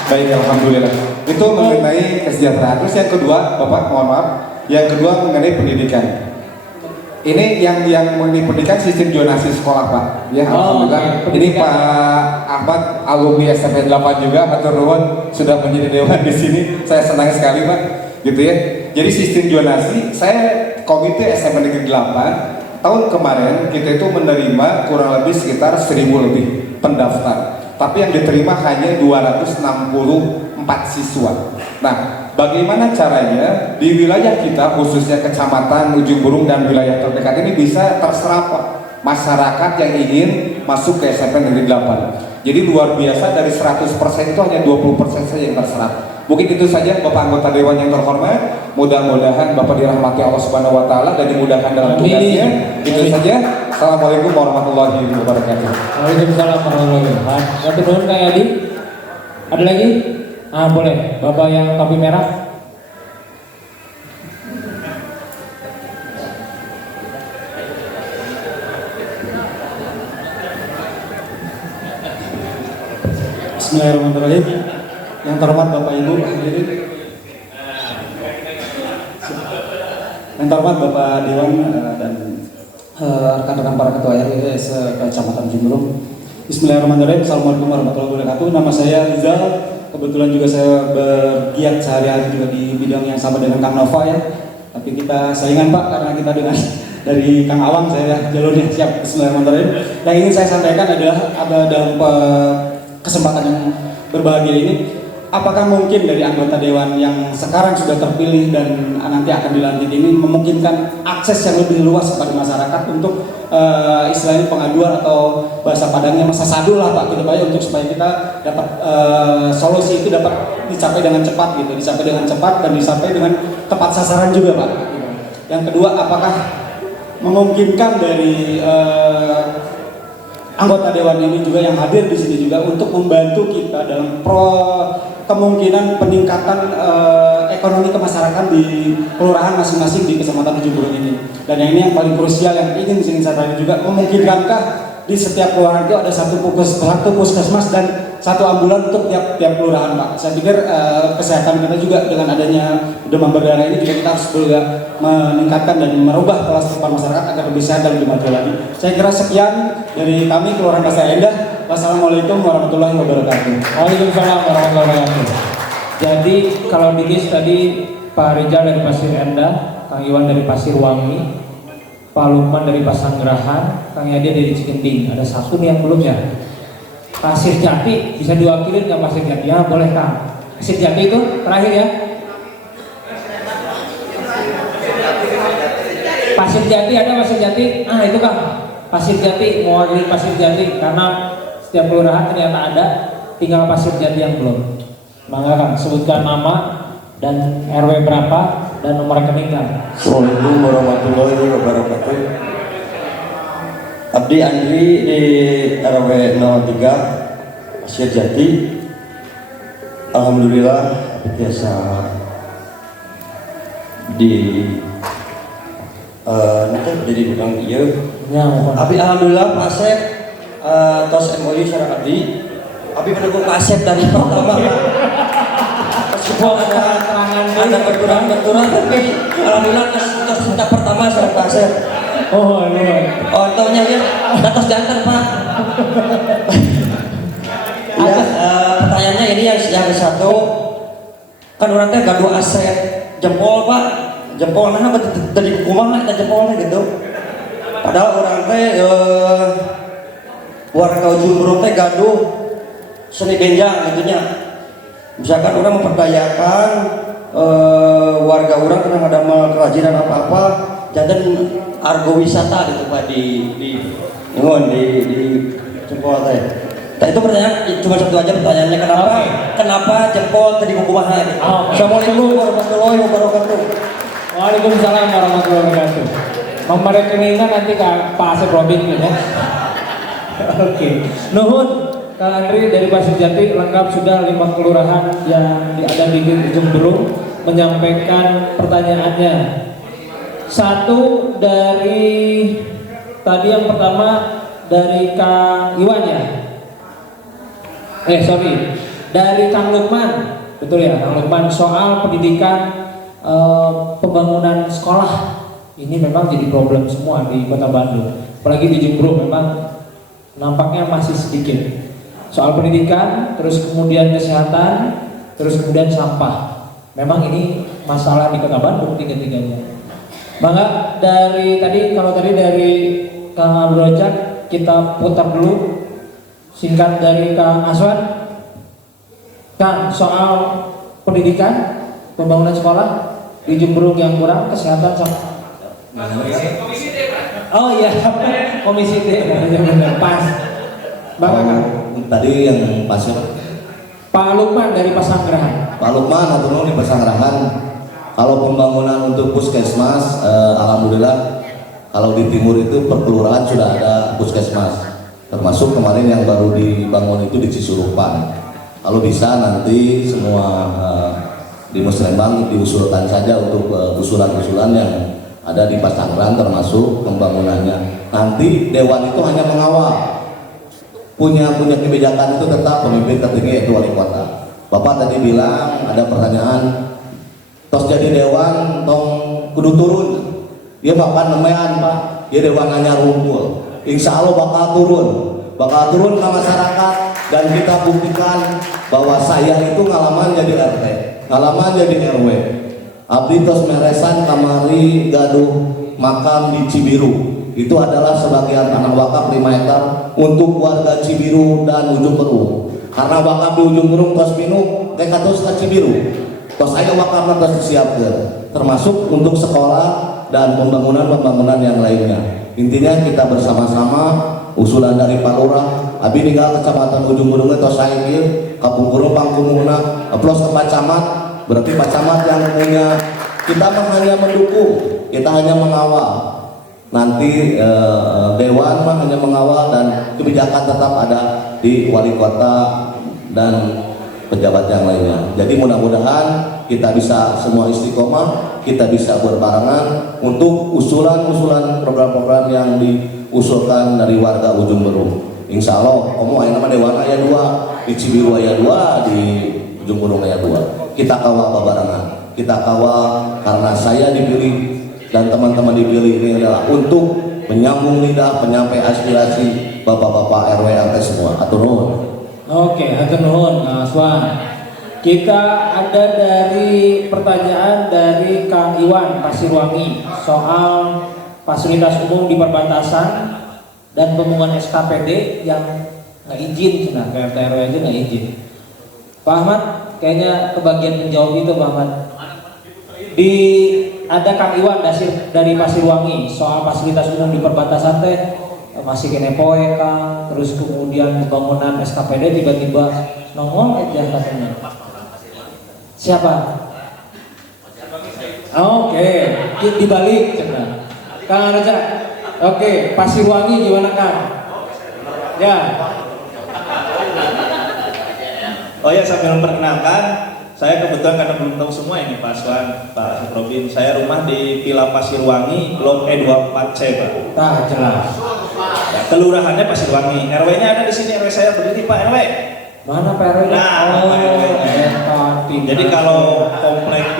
Baik, alhamdulillah. Itu mengenai kesejahteraan. Terus yang kedua, Bapak mohon maaf, yang kedua mengenai pendidikan. Ini yang mengenai pendidikan sistem zonasi sekolah Pak. Ya, alhamdulillah. Ini Pak Ahmad alumni SMP 8 juga, hatur nuhun sudah menjadi dewan di sini. Saya senang sekali Pak. Gitu ya. Jadi sistem zonasi, saya komite SMP Negeri 8 tahun kemarin kita itu menerima kurang lebih sekitar 1.000 lebih pendaftar. Tapi yang diterima hanya 264 siswa. Nah, bagaimana caranya di wilayah kita khususnya Kecamatan Ujung Berung dan wilayah terdekat ini bisa terserap masyarakat yang ingin masuk ke SMP Negeri 8. Jadi luar biasa, dari 100% itu hanya 20% saja yang terserap. Mungkin itu saja Bapak anggota dewan yang terhormat. Mudah-mudahan Bapak dirahmati Allah Subhanahu wa taala dan dimudahkan dalam tugasnya. Itu saja. Assalamualaikum warahmatullahi wabarakatuh. Waalaikumsalam warahmatullahi wabarakatuh. Satu dulu Kang Yadi. Ada lagi? Ah, boleh. Bapak yang topi merah. Bismillahirrahmanirrahim. Yang terhormat Bapak Ibu hadirin, yang terhormat Bapak Dewan dan rekan-rekan para ketua RW Kecamatan Ujung Berung. Bismillahirrahmanirrahim. Assalamualaikum warahmatullahi wabarakatuh. Nama saya Rizal. Kebetulan juga saya bergiat sehari-hari juga di bidang yang sama dengan Kang Nova ya. Tapi kita saingan Pak, karena kita dengan dari Kang Awang, saya jalurnya siap. Bismillahirrahmanirrahim. Yang ingin saya sampaikan adalah dalam kesempatan yang berbahagia ini, apakah mungkin dari anggota dewan yang sekarang sudah terpilih dan nanti akan dilantik ini memungkinkan akses yang lebih luas kepada masyarakat untuk istilahnya pengaduan atau bahasa Padangnya masa sadul lah Pak, gitu Pak ya, untuk supaya kita dapat solusi itu dapat dicapai dengan cepat gitu, dicapai dengan cepat dan dicapai dengan tepat sasaran juga Pak. Gitu. Yang kedua, apakah memungkinkan dari anggota dewan ini juga yang hadir di sini juga untuk membantu kita dalam kemungkinan peningkatan ekonomi kemasyarakatan di kelurahan masing-masing di Kecamatan Ujung Berung ini. Dan yang ini yang paling krusial yang ingin saya tanya juga, memungkinkankah di setiap kelurahan itu ada satu puskesmas dan satu ambulan untuk tiap kelurahan Pak. Saya pikir kesehatan kita juga dengan adanya demam berdarah ini juga kita harus juga meningkatkan dan merubah pola kehidupan masyarakat agar lebih sehat dan lebih maju lagi. Saya kira sekian dari kami Kelurahan Pasir Endah. Wassalamualaikum warahmatullahi wabarakatuh. Waalaikumsalam warahmatullahi wabarakatuh. Jadi kalau di list tadi Pak Rizal dari Pasir Endah, Kang Iwan dari Pasir Wangi, Pak Lukman dari Pasanggerahan, Kang Yadi dari Cikending. Ada satu nih yang belum ya. Pasir Jati bisa diwakilin nggak Pasir Jati? Ya boleh Kang. Pasir Jati itu terakhir ya. Pasir Jati ada Pasir Jati. Ah itu Kang. Pasir Jati mewakili Pasir Jati karena setiap kelurahan ternyata ada, tinggal Pasir Jati yang belum. Maka Kang sebutkan nama dan RW berapa dan nomor rekening Kang. Assalamualaikum warahmatullahi wabarakatuh. Abdi Andri di RW 03 Pasir Jati. Alhamdulillah biasa di nanti jadi bidang iya. Abdi alhamdulillah Pak Asep tos MOU secara Abdi. Abdi mendukung Pak Asep dari pertama. Meskipun ada berkurang tapi alhamdulillah tos cinta pertama secara Pak Asep. Oh iya. Oh tahunnya ya tos jantan Pak. Ya, pertanyaannya ini yang satu kan orang teh gaduh aset jempol Pak, jempol nah dari kumaha eta jempolnya gitu. Padahal orang teh warga Ujung Berung teh gaduh seni benjang gitunya. Misalkan orang memperdayakan warga orang karena ada kerajinan apa-apa, jadi argo wisata gitu Pak di jempol teh. Nah itu pertanyaan cuma satu aja pertanyaannya kenapa jempol tadi kumaha? Assalamualaikum warahmatullahi wabarakatuh. Waalaikumsalam warahmatullahi wabarakatuh. Nomor rekeningnya nanti Pak Asep Robin ya. Oke. Nuhun Kang Andri dari Pasir Jati lengkap sudah 5 kelurahan yang ada di Ujung Berung menyampaikan pertanyaannya. Satu dari tadi yang pertama dari Kang Iwan ya. Dari Kang Lukman, betul ya Kang Lukman soal pendidikan pembangunan sekolah ini memang jadi problem semua di Kota Bandung, apalagi di Jembrung memang nampaknya masih sedikit soal pendidikan, terus kemudian kesehatan, terus kemudian sampah. Memang ini masalah di Kota Bandung tiga-tiganya. Maka dari tadi dari Kang Abrojak kita putar dulu. Singkat dari Kang Aswan, Kang soal pendidikan, pembangunan sekolah di Jembrung yang kurang, kesehatan sama. Oh iya, komisi D, benar pas. Kang. Tadi yang pas Pak Lukman dari Pasanggerahan. Pak Lukman atau di Pasanggerahan, kalau pembangunan untuk puskesmas, alhamdulillah kalau di timur itu per kelurahan sudah ada puskesmas. Termasuk kemarin yang baru dibangun itu di Cisurupan. Kalau bisa nanti semua di Musrembang diusulkan saja untuk usulan-usulan yang ada di Pasanggerahan termasuk pembangunannya. Nanti dewan itu hanya mengawal, punya kebijakan itu tetap pemimpin tertinggi yaitu wali kota. Bapak tadi bilang ada pertanyaan, tos jadi dewan tong kudu turun. Dia bapak nemean Pak, dia dewan hanya rumpul. Insya Allah bakal turun ke masyarakat dan kita buktikan bahwa saya itu ngalaman jadi RT, ngalaman jadi RW. Abdi tos meresan kamari gaduh makam di Cibiru. Itu adalah sebagian tanah wakaf 5 hektar untuk warga Cibiru dan Ujung Berung. Karena wakaf di Ujung Berung tos minum kayak tos ke Cibiru. Tos ayo wakafna tos disiapkeun, termasuk untuk sekolah dan pembangunan yang lainnya. Intinya kita bersama-sama usulan dari Pak Lurah, abi tinggal kecamatan Ujung Berung itu saya ieu kapungkurung pangkumuhna plus ke Pak Camat, berarti Pak Camat yang punya, kita hanya mendukung, kita hanya mengawal. Nanti dewan hanya mengawal dan kebijakan tetap ada di wali kota dan pejabat yang lainnya. Jadi mudah-mudahan kita bisa semua istiqomah, kita bisa berbarengan untuk usulan-usulan program-program yang diusulkan dari warga Ujung Berung. Insya Allah, kamu nama dewan ayat 2, di Cibiru ayat 2, di Ujung Berung ayat 2. Kita kawal berbarengan, kita kawal karena saya dipilih dan teman-teman dipilih ini adalah untuk menyambung lidah, penyampai aspirasi bapak-bapak RW RT semua. Atur nuhun. Oke, atur nuhun, Kang Aswan. Kita ada dari pertanyaan dari Kang Iwan Pasirwangi soal fasilitas umum di perbatasan dan pembangunan SKPD yang nggak izin, nah ke RT RW aja nggak izin. Pak Ahmad kayaknya kebagian menjawab itu Pak Ahmad. Ada Kang Iwan dari Pasirwangi soal fasilitas umum di perbatasan teh masih kene poe Kang, terus kemudian pembangunan SKPD tiba-tiba nongol aja katanya. Siapa? Oke, dibalik cenah. Kang Arja. Oke, Pasirwangi gimana Kang? Ya. Oh ya, sambil memperkenalkan, saya kebetulan karena belum tahu semua ini Pak Aswan, Pak Suprobin, saya rumah di Villa Pasirwangi, Blok E24C Pak. Nah, jelas. Ya, kelurahannya Pasirwangi, RW-nya ada di sini, RW saya berdiri Pak RW. Mana Pak RW? Nah, Pak RW. Jadi kalau komplek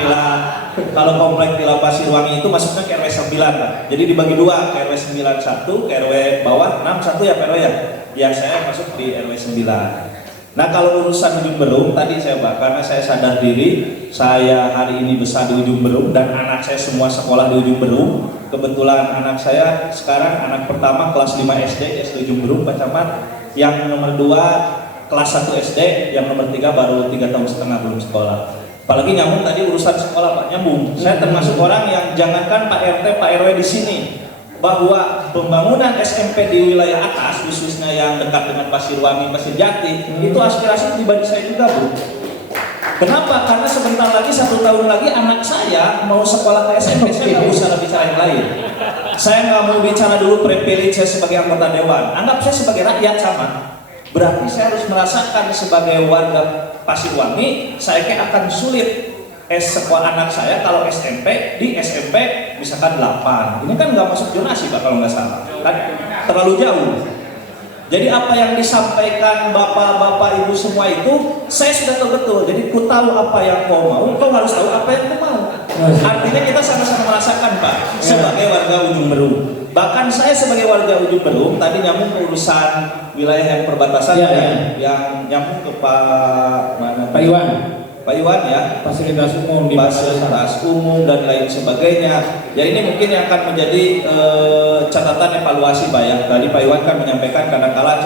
Villa Pasirwangi itu masuknya ke RW 9 Pak. Jadi dibagi dua, ke RW 91, ke RW bawah 61 ya Pak RW ya. Ya saya masuk di RW 9. Nah kalau urusan Ujung Berung tadi saya bahas karena saya sadar diri saya hari ini besar di Ujung Berung dan anak saya semua sekolah di Ujung Berung. Kebetulan anak saya sekarang anak pertama kelas 5 SD Ujung Berung Pak Camat, yang nomor 2 kelas 1 SD, yang nomor 3 baru 3 tahun setengah belum sekolah. Apalagi nyambung tadi urusan sekolah Pak, nyambung. Saya termasuk orang yang jangankan Pak RT Pak RW di sini, bahwa pembangunan SMP di wilayah atas, khususnya yang dekat dengan Pasirwangi, Pasirjati, itu aspirasi pribadi saya juga, Bu. Kenapa? Karena sebentar lagi, 1 tahun lagi anak saya mau sekolah ke SMP, saya nggak usah bicara yang lain. Saya nggak mau bicara dulu privilege saya sebagai anggota dewan, anggap saya sebagai rakyat sama. Berarti saya harus merasakan sebagai warga Pasirwangi, saya akan sulit sekolah anak saya kalau SMP di SMP misalkan 8. Ini kan nggak masuk zonasi Pak kalau nggak salah, kan terlalu jauh. Jadi apa yang disampaikan bapak-bapak ibu semua itu saya sudah tahu betul. Jadi ku tahu apa yang kau mau, kau harus tahu apa yang kau mau. Artinya kita sama-sama merasakan Pak sebagai warga Ujung Berung. Bahkan saya sebagai warga Ujung Berung tadi nyambung ke urusan wilayah yang perbatasan yang nyambung ke Pak Iwan. Pak Iwan ya, fasilitas umum dan lain sebagainya. Ya ini mungkin yang akan menjadi catatan evaluasi Pak ya. Tadi Pak Iwan kan menyampaikan kadang-kala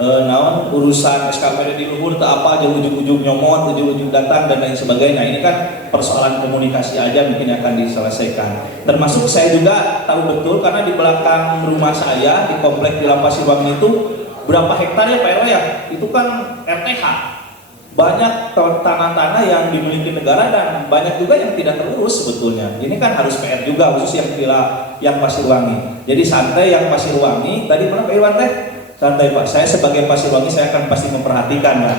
naon urusan SKPD di luhur tak apa aja ujung-ujung nyomot, ujung-ujung datang dan lain sebagainya. Ini kan persoalan komunikasi aja mungkin akan diselesaikan. Termasuk saya juga tahu betul karena di belakang rumah saya di komplek Villa Pasirwangi itu berapa hektar ya Pak RW ya? Itu kan RTH. Banyak tanah-tanah yang dimiliki negara dan banyak juga yang tidak terurus sebetulnya. Ini kan harus PR juga khusus yang Villa yang Pasirwangi. Jadi santai yang Pasirwangi. Tadi mana Pak Iwan teh? Santai Pak. Saya sebagai Pasirwangi saya akan pasti memperhatikan Pak.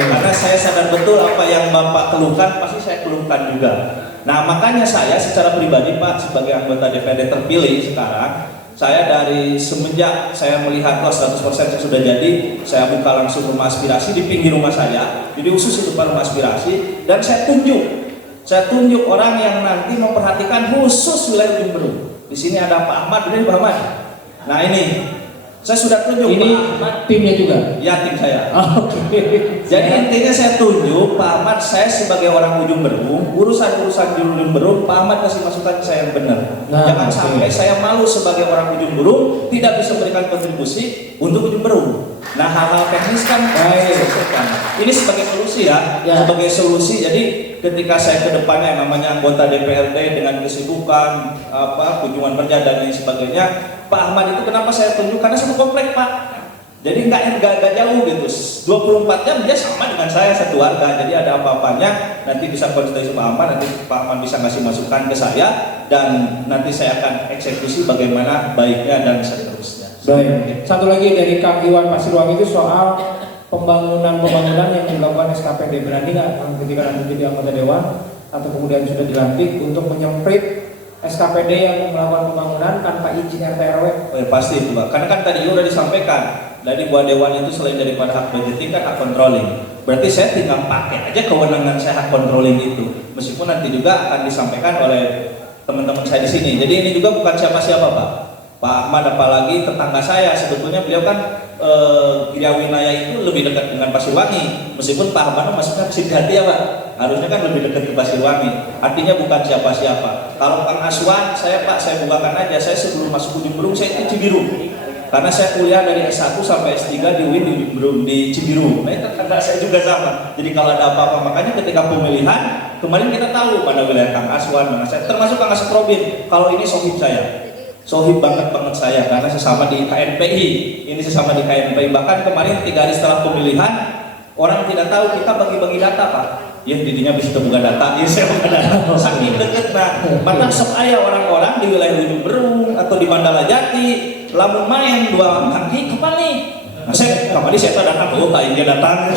Karena saya sadar betul apa yang Bapak keluhkan pasti saya keluhkan juga. Nah makanya saya secara pribadi Pak sebagai anggota DPRD terpilih sekarang, saya dari semenjak saya melihat 100% saya sudah jadi, saya buka langsung rumah aspirasi di pinggir rumah saya. Jadi khusus itu rumah aspirasi dan saya tunjuk orang yang nanti memperhatikan khusus wilayah Ujung Berung. Di sini ada Pak Ahmad, ini Pak Ahmad. Nah ini saya sudah tunjuk. Ini Pak Ahmad. Timnya juga? Ya tim saya. Oke. Jadi intinya saya tunjuk Pak Ahmad, saya sebagai orang Ujung Berung, urusan-urusan di Ujung Berung, Pak Ahmad kasih masukan saya yang benar. Jangan sampai saya malu sebagai orang Ujung Berung tidak bisa memberikan kontribusi untuk Ujung Berung. Nah hal-hal teknis kan ini sebagai solusi ya, sebagai solusi. Jadi ketika saya ke depannya yang namanya anggota DPRD dengan kesibukan kunjungan kerja dan lain sebagainya, Pak Ahmad itu kenapa saya tunjuk? Karena satu komplek Pak. Jadi nggak jauh gitu, 24 jam dia sama dengan saya satu warga. Jadi ada apa-apanya nanti bisa konsultasi Pak Ahmad, nanti Pak Ahmad bisa ngasih masukan ke saya dan nanti saya akan eksekusi bagaimana baiknya dan seterusnya. Baik. Satu lagi dari Kang Iwan Pasirwangi itu soal pembangunan yang dilakukan SKPD. Berani nggak ketika nanti jadi anggota dewan atau kemudian sudah dilantik untuk menyemprit SKPD yang melakukan pembangunan tanpa izin RT RW? Pasti itu Pak, karena kan tadi udah disampaikan dari buah dewan itu selain daripada hak budgeting kan hak controlling. Berarti saya tinggal pakai aja kewenangan saya hak controlling itu, meskipun nanti juga akan disampaikan oleh teman-teman saya di sini. Jadi ini juga bukan siapa-siapa Pak Ahmad, apalagi tetangga saya. Sebetulnya beliau kan wilayah itu lebih dekat dengan Pasirwangi, meskipun Pak Ahmad masuknya ke Pasirjati ya Pak, harusnya kan lebih dekat ke Pasirwangi. Artinya bukan siapa-siapa. Kalau Kang Aswan, saya Pak, saya bukakan aja, saya sebelum masuk Ujung Berung saya itu Cibiru. karena saya kuliah dari S1 sampai S3 di UIN di Cibiru. Nah itu kakak saya juga sama. Jadi kalau ada apa-apa, makanya ketika pemilihan kemarin kita tahu pada wilayah Kang Aswan, Kang Asep, termasuk Kang Asep Robin, kalau ini sohib saya. Sohib banget saya karena sesama di KNPI. Ini sesama di KNPI. Bahkan kemarin 3 hari setelah pemilihan orang tidak tahu kita bagi-bagi data Pak. Ya didinya bisa buka data, ya saya buka data. Saking deket nah, bahkan sok aya orang-orang di wilayah Ujung Berung atau di Mandala Jati, lamun main 2 kaki kapan nih? Nah, saya kapan saya datang, oh kayaknya datang.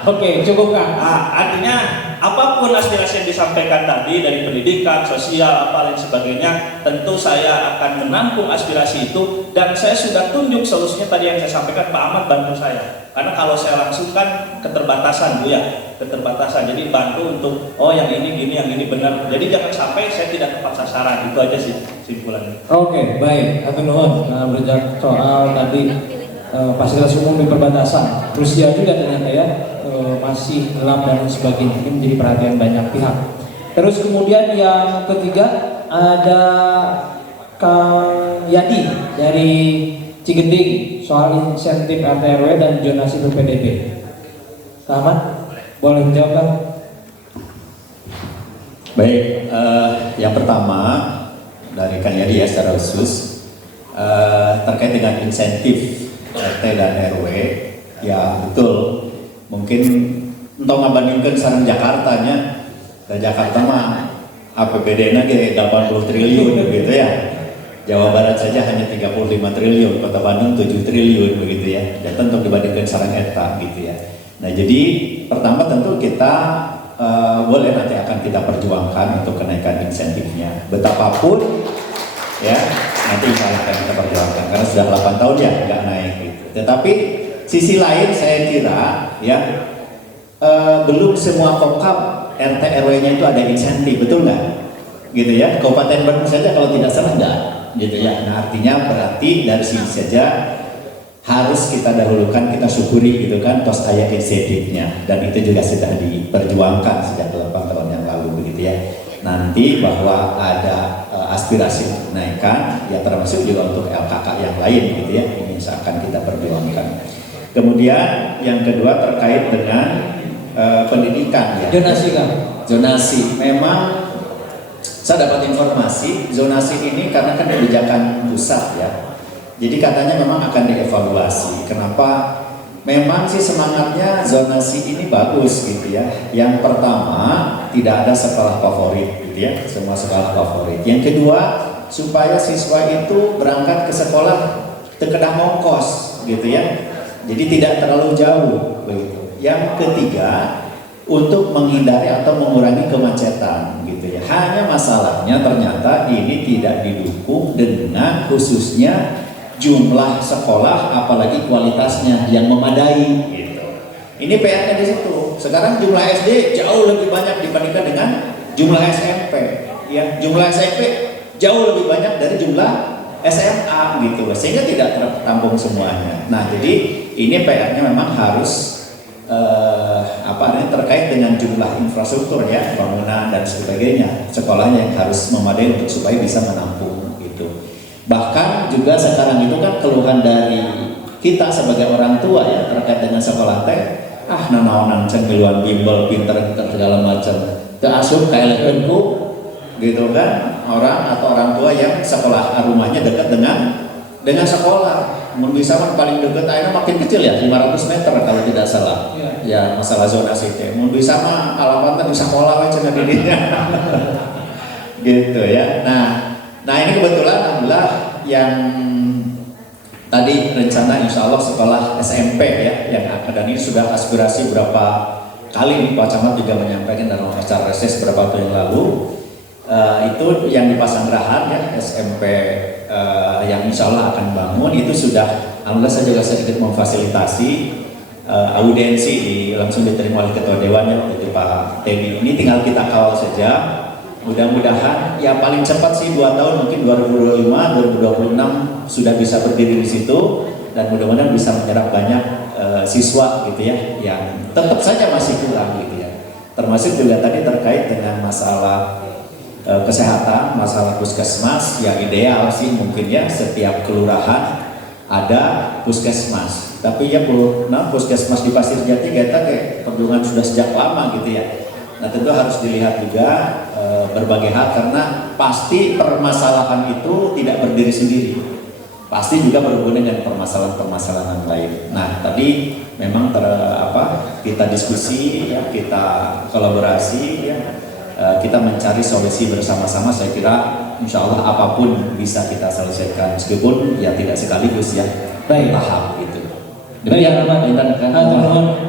Oke, cukup Kang. Nah, artinya apapun aspirasi yang disampaikan tadi dari pendidikan, sosial, apa lain sebagainya, tentu saya akan menampung aspirasi itu dan saya sudah tunjuk solusinya tadi yang saya sampaikan, Pak Ahmad bantu saya. Karena kalau saya langsung kan keterbatasan Bu ya, keterbatasan. Jadi bantu untuk oh yang ini gini, yang ini benar. Jadi jangan sampai saya tidak tepat sasaran. Itu aja sih simpulannya. Oke, baik. Hatur nuhun. Nah, berbicara soal tadi fasilitas umum di perbatasan, Rusia juga ternyata ya masih gelap dan sebagainya. Ini menjadi perhatian banyak pihak. Terus kemudian yang ketiga ada Kang Yadi dari Cigending soal insentif RT RW dan zonasi PPDB. Kang Ahmad, boleh menjawab Kang? Baik, yang pertama dari Kang Yadi ya secara khusus terkait dengan insentif RT dan RW, ya betul. Mungkin untuk membandingkan sarang Jakartanya, Jakarta mah APBD-nya 80 triliun begitu ya. Jawa Barat saja hanya 35 triliun, Kota Bandung 7 triliun begitu ya. Dan tentu dibandingkan sarang eta gitu ya. Nah jadi pertama tentu kita boleh nanti akan kita perjuangkan untuk kenaikan insentifnya. Betapapun ya nanti akan kita perjuangkan karena sudah 8 tahun ya nggak naik gitu. Tetapi sisi lain saya kira ya belum semua kokap RT RW-nya itu ada insentif, betul nggak? Gitu ya. Kabupaten Bandung saja kalau tidak salah nggak, gitu ya. Nah artinya berarti dari sini saja harus kita dahulukan, kita syukuri gitu kan, tos ayat insentifnya dan itu juga sudah diperjuangkan sejak 8 tahun yang lalu begitu ya. Nanti bahwa ada aspirasi kenaikan ya termasuk juga untuk LKK yang lain gitu ya, ini akan kita perjuangkan. Kemudian yang kedua terkait dengan pendidikan ya. Zonasi Kang. Zonasi memang saya dapat informasi zonasi ini karena kan kebijakan pusat ya. Jadi katanya memang akan dievaluasi. Kenapa? Memang sih semangatnya zonasi ini bagus gitu ya. Yang pertama tidak ada sekolah favorit gitu ya, semua sekolah favorit. Yang kedua supaya siswa itu berangkat ke sekolah terkedah ongkos gitu ya. Jadi tidak terlalu jauh begitu. Yang ketiga untuk menghindari atau mengurangi kemacetan gitu ya. Hanya masalahnya ternyata ini tidak didukung dengan khususnya jumlah sekolah apalagi kualitasnya yang memadai gitu. Ini PR-nya di situ. Sekarang jumlah SD jauh lebih banyak dibandingkan dengan jumlah SMP ya. Jumlah SMP jauh lebih banyak dari jumlah SMA gitu loh. Sehingga tidak tertampung semuanya. Nah, jadi ini PR-nya memang harus terkait dengan jumlah infrastruktur ya, bangunan dan sebagainya. Sekolahnya yang harus memadai untuk supaya bisa menampung gitu. Bahkan juga sekarang itu kan keluhan dari kita sebagai orang tua ya terkait dengan sekolah teh, nanaonan cengkeluan bimbel pinter segala macam. Teu asup kaelekeunku gitu kan, orang atau orang tua yang sekolah rumahnya dekat dengan sekolah. Mun bisa kan paling dekat akhirnya makin kecil ya, 500 meter kalau tidak salah. Ya masalah zonasi teh. Mun bisa mah alamatnya di sekolah we cenah didinya. Gitu ya. Nah ini kebetulan alhamdulillah yang tadi rencana insya Allah sekolah SMP ya yang dan ini sudah aspirasi berapa kali nih Pak Camat juga menyampaikan dalam acara reses beberapa tahun yang lalu. Itu yang di Pasanggerahan ya SMP yang insya Allah akan bangun itu sudah alhamdulillah saya juga sedikit memfasilitasi audiensi langsung diterima oleh Ketua Dewan ya itu Pak Teddy. Ini tinggal kita kawal saja. Mudah-mudahan ya paling cepat sih 2 tahun mungkin 2025 2026 sudah bisa berdiri di situ dan mudah-mudahan bisa menyerap banyak siswa gitu ya yang tetap saja masih kurang gitu ya. Termasuk juga tadi terkait dengan masalah kesehatan, masalah puskesmas, yang ideal sih mungkin ya setiap kelurahan ada puskesmas. Tapi ya puskesmas di Pasir Jati kita kayak Pendungan sudah sejak lama gitu ya. Nah tentu harus dilihat juga berbagai hal, karena pasti permasalahan itu tidak berdiri sendiri, pasti juga berhubungan dengan permasalahan-permasalahan lain. Nah tadi memang kita diskusi ya, kita kolaborasi ya, kita mencari solusi bersama-sama. Saya kira insya Allah apapun bisa kita selesaikan, meskipun ya tidak sekaligus ya, tahap itu. Demikian teman-teman.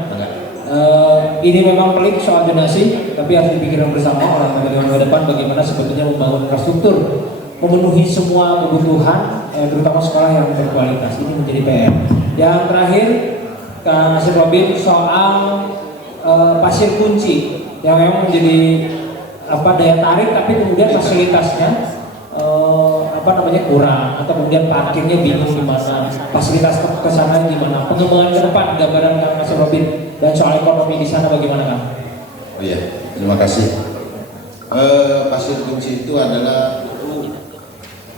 Ini memang pelik soal zonasi, tapi harus dipikirkan bersama oleh bagaimana depan bagaimana sebetulnya membangun infrastruktur memenuhi semua kebutuhan, terutama sekolah yang berkualitas. Ini menjadi PR. Yang terakhir, Kang Asep Robin, soal pasir kunci yang memang menjadi daya tarik, tapi kemudian fasilitasnya kurang, atau kemudian parkirnya bingung di mana, fasilitas kesana gimana, pengembangan ke depan gambaran Kang Asep Robin, dan soal ekonomi di sana bagaimana Kang? Oh iya, terima kasih. Pasir kunci itu adalah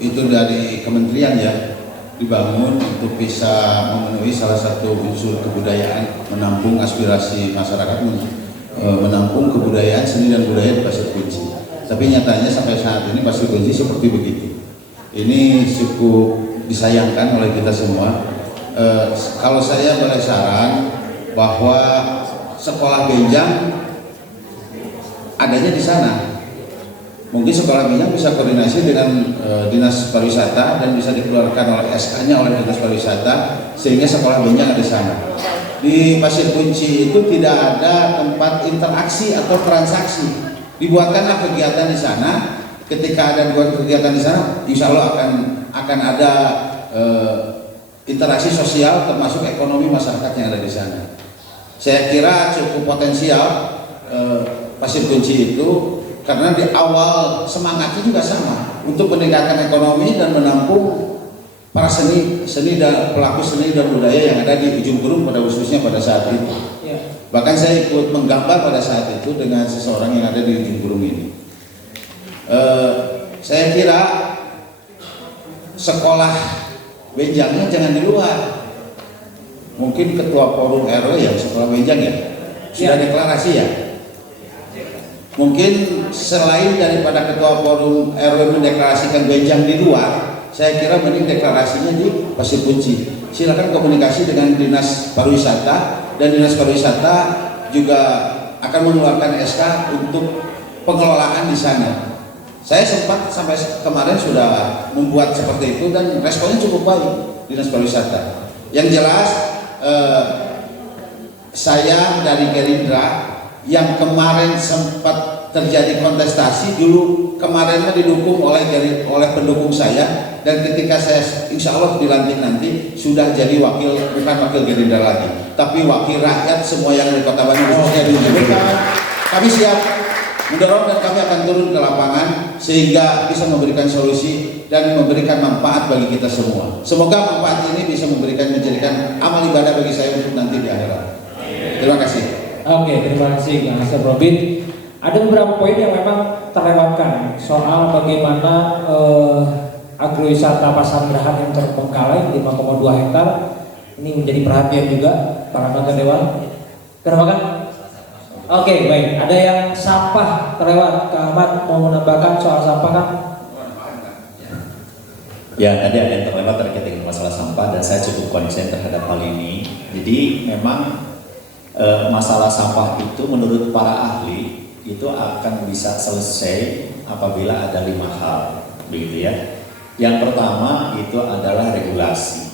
dari kementerian ya, dibangun untuk bisa memenuhi salah satu unsur kebudayaan, menampung aspirasi masyarakat, menampung kebudayaan, seni dan budaya di Pasir Kunci. Tapi nyatanya sampai saat ini Pasir Kunci seperti begitu. Ini cukup disayangkan oleh kita semua. Kalau saya boleh saran bahwa sekolah Benjang adanya di sana. Mungkin sekolah Benjang bisa koordinasi dengan Dinas Pariwisata dan bisa dikeluarkan oleh SK-nya oleh Dinas Pariwisata, sehingga sekolah Benjang ada di sana. Di Pasir Kunci itu tidak ada tempat interaksi atau transaksi. Dibuatkanlah kegiatan di sana. Ketika ada kegiatan di sana, insya Allah akan ada interaksi sosial, termasuk ekonomi masyarakat yang ada di sana. Saya kira cukup potensial Pasir Kunci itu, karena di awal semangatnya juga sama untuk meningkatkan ekonomi dan menampung para seni dan pelaku seni dan budaya yang ada di Ujung Berung pada khususnya pada saat itu. Bahkan saya ikut menggambar pada saat itu dengan seseorang yang ada di Ujung Berung ini. Saya kira sekolah Benjangnya jangan di luar. Mungkin ketua forum RW yang sekolah Benjang ya sudah deklarasi ya. Mungkin selain daripada ketua forum RW mendeklarasikan Benjang di luar, saya kira mending deklarasinya di Pasir Kunci. Silakan komunikasi dengan Dinas Pariwisata, dan Dinas Pariwisata juga akan mengeluarkan SK untuk pengelolaan di sana. Saya sempat sampai kemarin sudah membuat seperti itu dan responnya cukup baik Dinas Pariwisata. Yang jelas saya dari Gerindra yang kemarin sempat terjadi kontestasi dulu, kemarinnya didukung oleh pendukung saya, dan ketika saya insya Allah dilantik nanti sudah jadi bukan wakil Gerindra lagi, tapi wakil rakyat semua yang di Kota Bandung khususnya di Ujung Berung. Kami siap mendorong dan kami akan turun ke lapangan sehingga bisa memberikan solusi dan memberikan manfaat bagi kita semua. Semoga manfaat ini bisa menjadikan amal ibadah bagi saya untuk nanti di akhirat. Terima kasih. Oke, terima kasih Kang Asep Robin. Ada beberapa poin yang memang terlewatkan soal bagaimana agrowisata Pasanggerahan yang terbengkalai 5,2 hektar ini menjadi perhatian juga para anggota dewan. Kenapa kan? Oke, baik. Ada yang sampah terlewat. Kang Ahmad mau menambahkan soal sampah kan? Ya, tadi ada yang terlewat terkait dengan masalah sampah, dan saya cukup konsen terhadap hal ini. Jadi memang masalah sampah itu menurut para ahli itu akan bisa selesai apabila ada 5 hal, begitu ya. Yang pertama itu adalah regulasi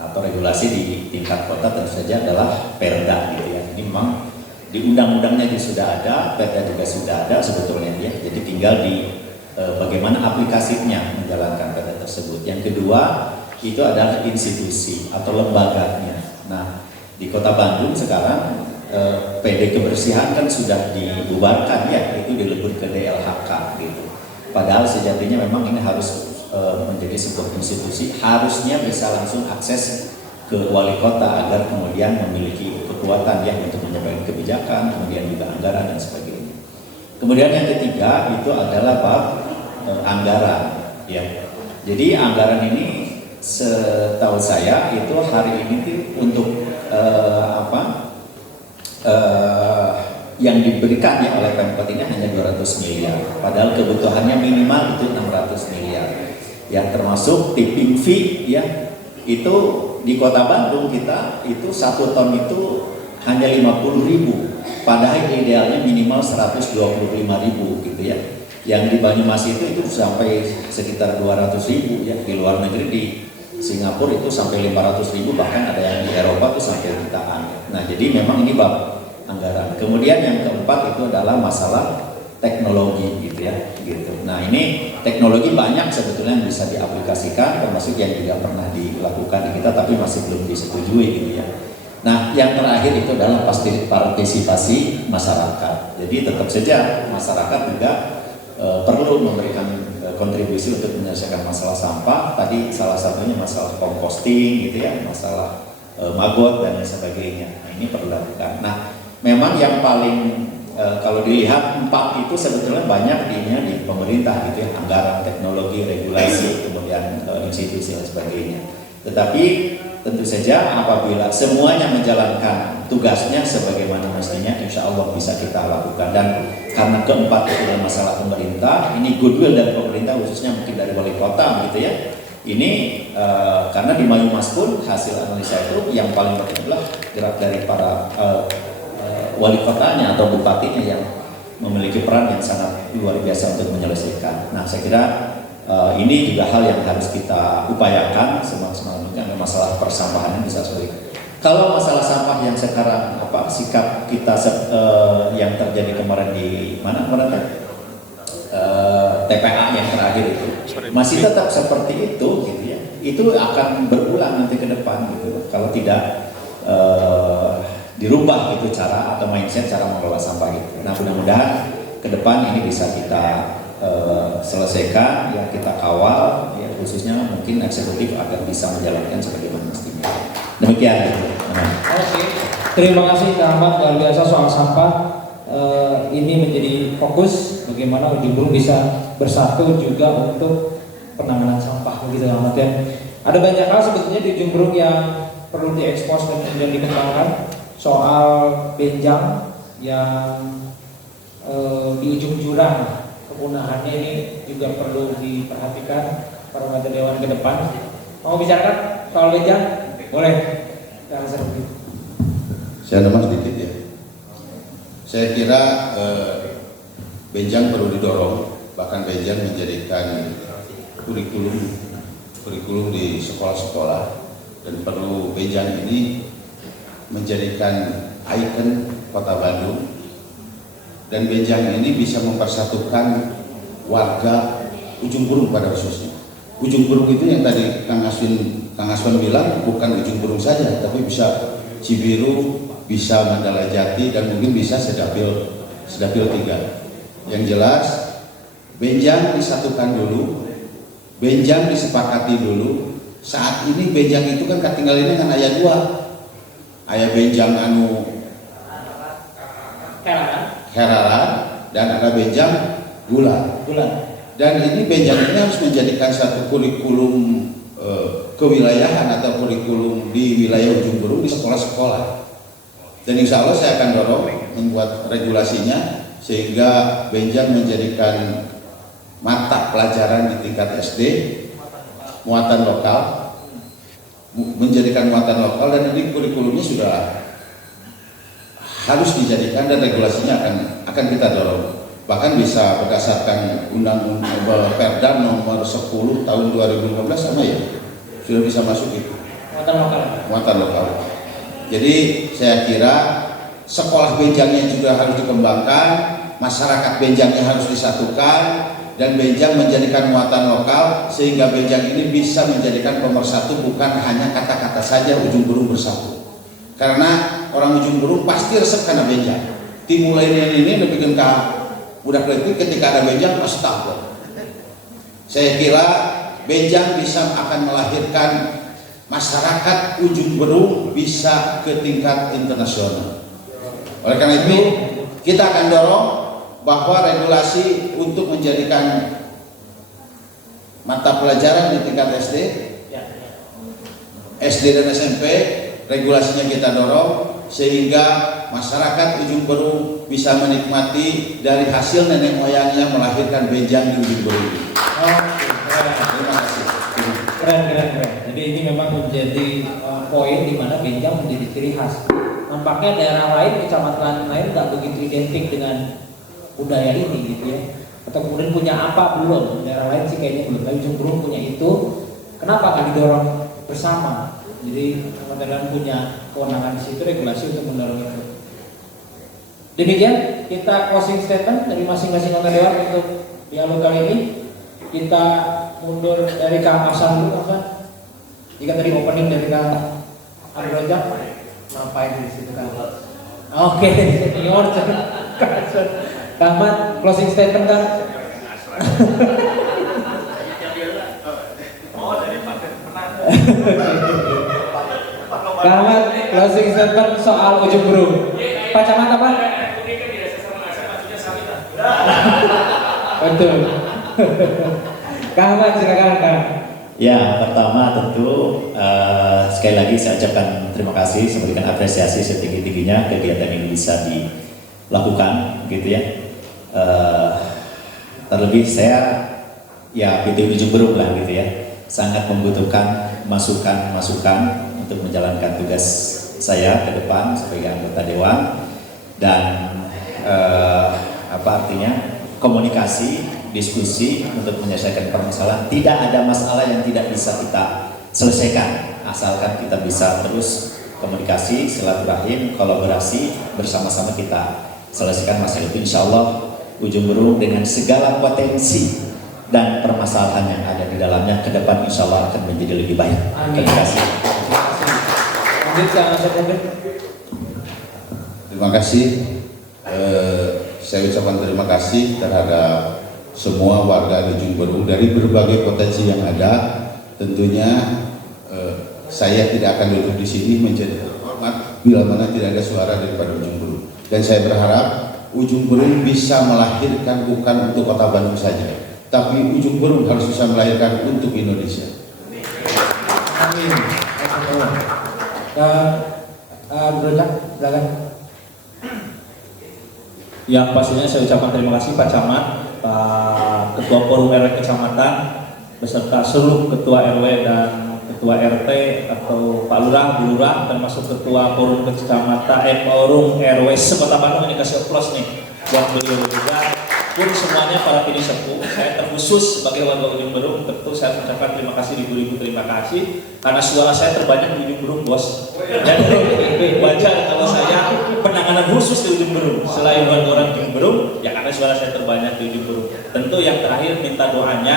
atau regulasi di tingkat kota, tentu saja adalah perda gitu ya. Ini memang di undang-undangnya juga sudah ada, perda juga sudah ada sebetulnya ya. Jadi tinggal di bagaimana aplikasinya menjalankan perda tersebut. Yang kedua itu adalah institusi atau lembaganya. Nah, di Kota Bandung sekarang PD kebersihan kan sudah dibubarkan ya, itu dilebur ke DLHK gitu. Padahal sejatinya memang ini harus menjadi sebuah institusi, harusnya bisa langsung akses ke wali kota agar kemudian memiliki kekuatan ya untuk menyampaikan kebijakan, kemudian juga anggaran dan sebagainya. Kemudian yang ketiga itu adalah bab anggaran, ya. Jadi anggaran ini setahu saya itu hari ini untuk yang diberikan ya oleh Pemkot ini hanya 200 miliar, padahal kebutuhannya minimal itu 600 miliar. Yang termasuk tipping fee ya, itu di Kota Bandung kita itu 1 ton itu hanya 50.000, padahal idealnya minimal 125.000 gitu ya. Yang di Banyumas itu sampai sekitar 200.000 ya, di luar negeri di Singapura itu sampai 500.000, bahkan ada yang di Eropa itu sampai jutaan. Nah jadi memang ini bab anggaran. Kemudian yang keempat itu adalah masalah teknologi gitu ya, gitu. Nah ini teknologi banyak sebetulnya yang bisa diaplikasikan, termasuk yang juga pernah dilakukan di kita tapi masih belum disetujui gitu ya. Nah yang terakhir itu adalah pasti partisipasi masyarakat. Jadi tetap saja masyarakat juga perlu memberikan kontribusi untuk menyelesaikan masalah sampah. Tadi salah satunya masalah composting gitu ya, masalah magot dan sebagainya. Nah ini perlu dilakukan. Nah memang yang paling kalau dilihat 4 itu sebetulnya banyak di pemerintah gitu ya, anggaran, teknologi, regulasi, kemudian institusi dan sebagainya. Tetapi tentu saja apabila semuanya menjalankan tugasnya sebagaimana mestinya, insya Allah bisa kita lakukan. Dan karena keempat itu adalah masalah pemerintah, ini goodwill dari pemerintah khususnya mungkin dari wali kota gitu ya. Ini karena di Banyumas pun hasil analisa itu yang paling penting adalah gerak dari para wali kotanya atau bupatinya yang memiliki peran yang sangat luar biasa untuk menyelesaikan. Nah saya kira ini juga hal yang harus kita upayakan semaksimal mungkin. Masalah persampahan bisa sulit. Kalau masalah sampah yang sekarang sikap kita yang terjadi kemarin di mana kemarin TPA yang terakhir itu masih tetap seperti itu gitu ya. Itu akan berulang nanti ke depan gitu. Kalau tidak dirubah gitu cara atau mindset cara mengelola sampah gitu. Nah mudah-mudahan ke depan ini bisa kita selesaikan, ya kita kawal, ya khususnya mungkin eksekutif agar bisa menjalankan sebagaimana mestinya. Demikian. Oke, terima kasih Kak Ahmad, luar biasa soal sampah. Ini menjadi fokus bagaimana Ujung Berung bisa bersatu juga untuk penanganan sampah begitu Ahmad ya. Ada banyak hal sebetulnya di Ujung Berung yang perlu diekspos dan kemudian dikembangkan. Soal benjang yang di ujung jurang kepunahannya ini juga perlu diperhatikan para anggota dewan ke depan. Mau bicarakan soal benjang? Boleh. Jangan seru. Saya nambah sedikit ya. Saya kira benjang perlu didorong, bahkan benjang menjadikan kurikulum di sekolah-sekolah, dan perlu benjang ini menjadikan ikon Kota Bandung, dan benjang ini bisa mempersatukan warga Ujung Berung pada khususnya. Ujung Berung itu yang tadi Kang Aswan bilang bukan Ujung Berung saja, tapi bisa Cibiru, bisa Mandala Jati, dan mungkin bisa Sedapil 3. Yang jelas benjang disatukan dulu, benjang disepakati dulu. Saat ini benjang itu kan ketinggalannya dengan ayat 2. Ayah benjang anu heraran dan ada benjang gula. Dan ini benjang ini harus menjadikan satu kurikulum kewilayahan atau kurikulum di wilayah Ujung Berung di sekolah-sekolah. Dan insya Allah saya akan dorong membuat regulasinya sehingga benjang menjadikan mata pelajaran di tingkat SD muatan lokal, menjadikan muatan lokal, dan ini kurikulumnya sudah harus dijadikan dan regulasinya akan kita dorong. Bahkan bisa berdasarkan Undang-Undang Perda nomor 10 tahun 2015 sama ya, sudah bisa masuk itu. Muatan lokal. Jadi saya kira sekolah benjangnya juga harus dikembangkan, masyarakat benjangnya harus disatukan, dan benjang menjadikan muatan lokal sehingga benjang ini bisa menjadikan pemersatu, bukan hanya kata-kata saja Ujung Berung bersatu. Karena orang Ujung Berung pasti resep karena benjang. Timulainya ini lebih gengkang, udah kelihatan ketika ada benjang pasti takut. Saya kira benjang bisa akan melahirkan masyarakat Ujung Berung bisa ke tingkat internasional. Oleh karena itu kita akan dorong bahwa regulasi untuk menjadikan mata pelajaran di tingkat SD dan SMP, regulasinya kita dorong sehingga masyarakat Ujung Berung bisa menikmati dari hasil nenek moyangnya melahirkan benjang di Ujung Berung. Terima kasih. Keren. Jadi ini memang menjadi poin di mana benjang menjadi ciri khas. Nampaknya daerah lain, kecamatan lain nggak begitu identik dengan budaya ini gitu ya. Atau kemudian punya apa belum? Daerah lain sih kayaknya belum. Tapi Ujung Berung punya itu. Kenapa nggak didorong bersama? Jadi Kementerian punya kewenangan di situ, regulasi untuk mendorong itu. Demikian kita closing statement dari masing-masing anggota dewan untuk dialog kali ini. Kita mundur dari Kang Hasan dulu, Kang. Jika tadi opening dari Kang Abdul Rojak, ngapain di situ Kang? Oke, senior, Kang Mat, closing statement Kang. Kang Mat, closing statement soal Ujung Berung. Pak Camat apa? Betul. Kang Mat, silakan Kang. Ya, pertama tentu sekali lagi saya ucapkan terima kasih, saya berikan apresiasi setinggi-tingginya kegiatan ini bisa dilakukan, gitu ya. Terlebih saya, ya PT Ujung Berung lah, gitu ya, sangat membutuhkan masukan-masukan untuk menjalankan tugas saya ke depan sebagai anggota dewan dan komunikasi, diskusi untuk menyelesaikan permasalahan. Tidak ada masalah yang tidak bisa kita selesaikan asalkan kita bisa terus komunikasi, silaturahim, kolaborasi bersama-sama kita selesaikan masalah itu. Insya Allah Ujung Berung dengan segala potensi dan permasalahan yang ada di dalamnya ke depan insya Allah akan menjadi lebih baik. Terima kasih. Terima kasih. Saya ucapkan terima kasih terhadap semua warga Ujung Berung dari berbagai potensi yang ada. Tentunya saya tidak akan duduk di sini menjadi terhormat bila mana tidak ada suara daripada Ujung Berung. Dan saya berharap Ujung Berung bisa melahirkan bukan untuk Kota Bandung saja, tapi Ujung Berung harus bisa melahirkan untuk Indonesia. Amin. Berojak, silakan. Yang pastinya saya ucapkan terima kasih Pak Camat, Pak Ketua Forum RW Kecamatan, beserta seluruh Ketua RW dan Ketua RT atau Pak Lurah, Bu Lurah, termasuk Ketua Forum Kecamatan, Forum RW Sekota Bandung. Ini kasih plus nih buat beliau juga. Pun semuanya para pilih sepuh, saya terkhusus sebagai warga Ujung Berung, tentu saya ucapkan terima kasih ribu-ribu terima kasih karena suara saya terbanyak di Ujung Berung, bos. Dan wajar kalau saya penanganan khusus di Ujung Berung selain orang Ujung Berung, ya karena suara saya terbanyak di Ujung Berung. Tentu yang terakhir minta doanya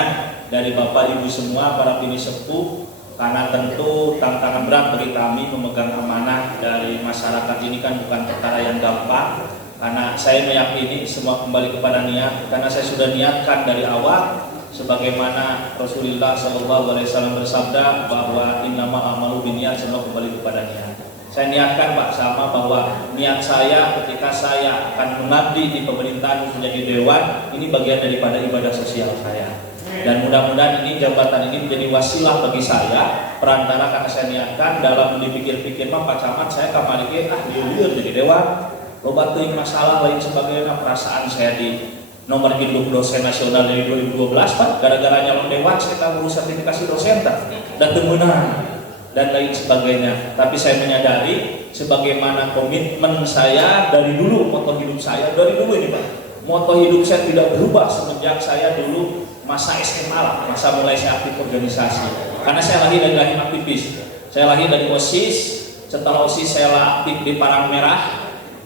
dari Bapak Ibu semua para pilih sepuh, karena tentu tantangan berat bagi kami memegang amanah dari masyarakat ini kan bukan perkara yang gampang. Karena saya meyakini semua kembali kepada niat, karena saya sudah niatkan dari awal sebagaimana Rasulullah SAW bersabda bahwa innama amalu binniat, semua kembali kepada niat. Saya niatkan Pak sama bahwa niat saya ketika saya akan mengabdi di pemerintahan menjadi dewan, ini bagian daripada ibadah sosial saya. Dan mudah-mudahan ini jabatan ini menjadi wasilah bagi saya, perantara karena saya niatkan dalam dipikir-pikir Pak Camat saya kemarin liur jadi dewan. Loba teuing masalah lain sebagainya, perasaan saya di nomor induk dosen nasional dari 2012 Pak, gara-gara nyalon dewan saya ngurus sertifikasi dosen dan temenan dan lain sebagainya. Tapi saya menyadari sebagaimana komitmen saya dari dulu, moto hidup saya dari dulu ini Pak, moto hidup saya tidak berubah semenjak saya dulu masa SMA lah, masa mulai saya aktif organisasi. Karena saya lahir dari rahim aktivis, saya lahir dari OSIS, setelah OSIS saya aktif di Palang Merah,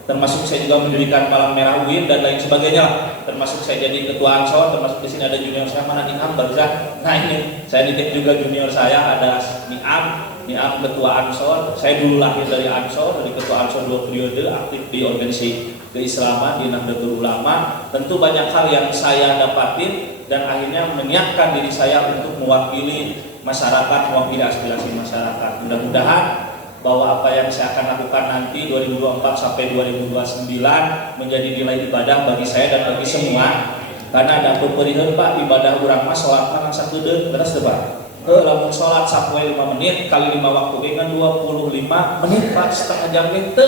termasuk saya juga mendirikan Palang Merah UIN dan lain sebagainya, termasuk saya jadi ketua Ansor, termasuk di sini ada junior saya, mana Niam Barzah. Nah ini saya nitip juga junior saya, ada Niam ketua Ansor. Saya dulu lahir dari Ansor, dari ketua Ansor 2 periode, aktif di organisasi keislaman di Nahdlatul Ulama. Tentu banyak hal yang saya dapatin dan akhirnya menyiapkan diri saya untuk mewakili masyarakat, mewakili aspirasi masyarakat. Mudah-mudahan bahwa apa yang saya akan lakukan nanti 2024 sampai 2029 menjadi nilai ibadah bagi saya dan bagi semua. Karena ada peperiheun Pak, ibadah urang mah salat kan sakedeun, beres teu Pak? Lamun salat sapoe 5 menit kali 5 waktu dengan 25 menit Pak, setengah jam teu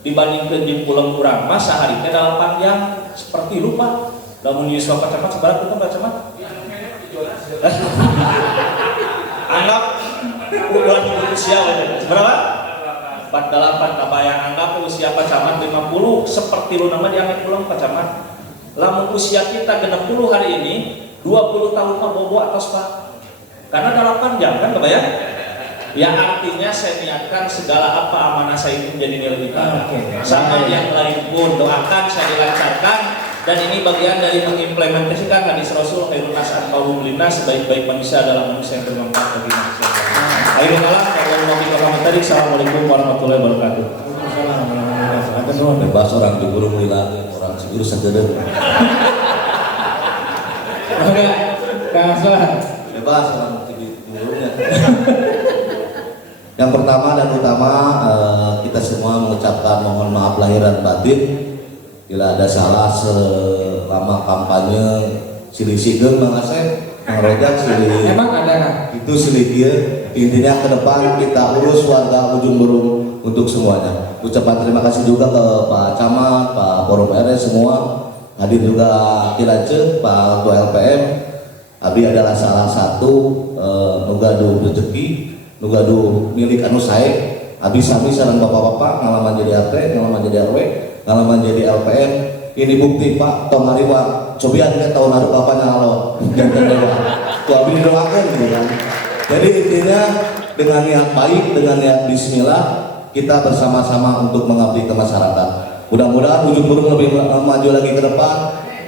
dibandingkeun jeung pulang urang mah sahari teh 8 jam seperti lu Pak. Lamun Yusuf Camat sebarat itu Pak Camat? Anggap udah usia berapa? 48 kabayang anggap usia Pak Camat 50 seperti lu nama dianggap pulang Pak Camat. Lamun usia kita 60 hari ini 20 tahun mah bobo atas Pak. Karena 8 jam kan kebayang? Ya artinya saya niatkan segala apa amanah saya itu menjadi nilai ibadah. Sama yang lain pun doakan saya dilancarkan. Dan ini bagian dari mengimplementasikan hadis Rasul khairun nas anfa'uhum linnas, sebaik-baik manusia adalah manusia yang bermanfaat bagi manusia. Akhirul kalam, Assalamualaikum warahmatullahi wabarakatuh. Bebas orang di burung lila, orang seguru segede. Bebas orang di burungnya. Yang pertama dan utama kita semua mengucapkan mohon maaf lahir dan batin bila ada salah selama kampanye silih-silih Bang Asep, Bang Rojak silih. Emang ada? Itu silih dia. Intinya ke depan kita urus warga Ujung Berung untuk semuanya. Ucapan terima kasih juga ke Pak Camat, Pak Forum RW semua. Hadir juga Kilace, Pak Ketua LPM. Abi adalah salah satu nugadu rezeki, nugadu milik anu sae. Abi sami sareng bapak-bapak ngalaman jadi RT, ngalaman jadi RW, ngalaman jadi LPM. Ini bukti Pak tong hariwa cobian ke tahun haru bapaknya halo jantan dewa tuh abi doakan gitu kan. Jadi intinya dengan niat baik, dengan niat bismillah kita bersama-sama untuk mengabdi ke masyarakat. Mudah-mudahan Ujung Berung lebih maju lagi ke depan.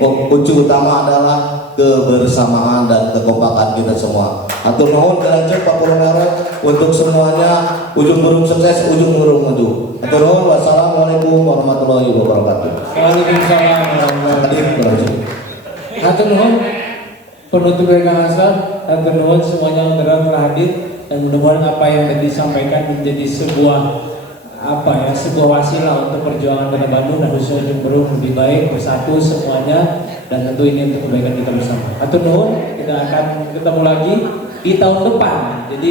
Kunci utama adalah kebersamaan dan kekompakan kita semua. Atur nuhun kelanjut Pak Purwara untuk semuanya. Ujung Berung sukses, Ujung Berung maju. Atur nuhun. Wassalamualaikum warahmatullahi wabarakatuh. Waalaikumsalam warahmatullahi wabarakatuh. Atur nuhun penutup dari Kang Hasan. Atur nuhun semuanya yang telah hadir dan mudah-mudahan apa yang tadi disampaikan menjadi sebuah sebuah wasilah untuk perjuangan Kota Bandung dan khususnya Ujung Berung lebih baik, bersatu semuanya, dan tentu ini untuk kebaikan kita bersama. Atur nuhun, kita akan ketemu lagi di tahun depan. Jadi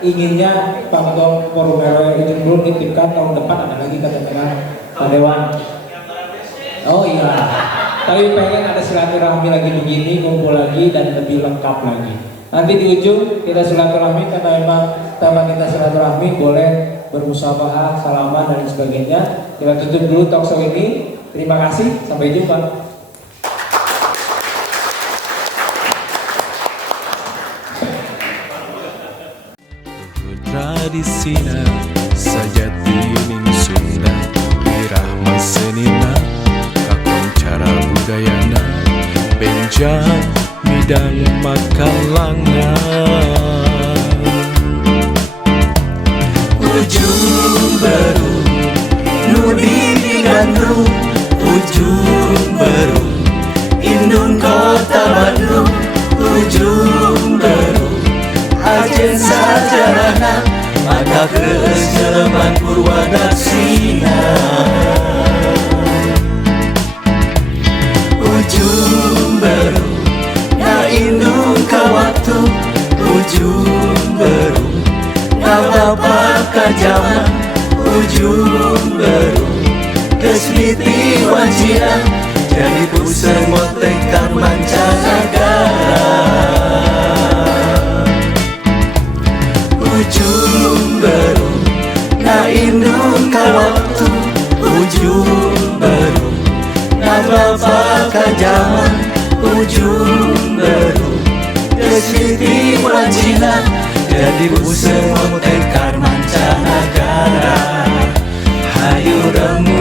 inginnya Pak Ketua Forum RW Ujung Berung nitipkan tahun depan ada lagi katakanlah Pak Dewan. Oh iya, tapi pengen ada silaturahmi lagi begini, kumpul lagi dan lebih lengkap lagi. Nanti di ujung kita silaturahmi karena memang tema kita silaturahmi, boleh bermusyawarah, salaman dan sebagainya. Kita tutup dulu talkshow ini. Terima kasih, sampai jumpa. Tradisina sajati ning Sunda, irahma senina kakoncara budayana, benjang midang makalangan. Ujung Berung Nudi Gandrung, Ujung Berung Indung Kota Bandung, Ujung Berung Ajen sajarana mata keseleman Purwadaksina. Ujung Berung na indung kawatu, Ujung Berung apa kajaman, Ujung Berung kesliti wajina jadi pusat motekar mancanegara. Ujung Berung na indung kawatu, Ujung Berung na bapak kajaman, Ujung Berung kesliti wajina jadi pusat motekar mancanegara. Hayu remu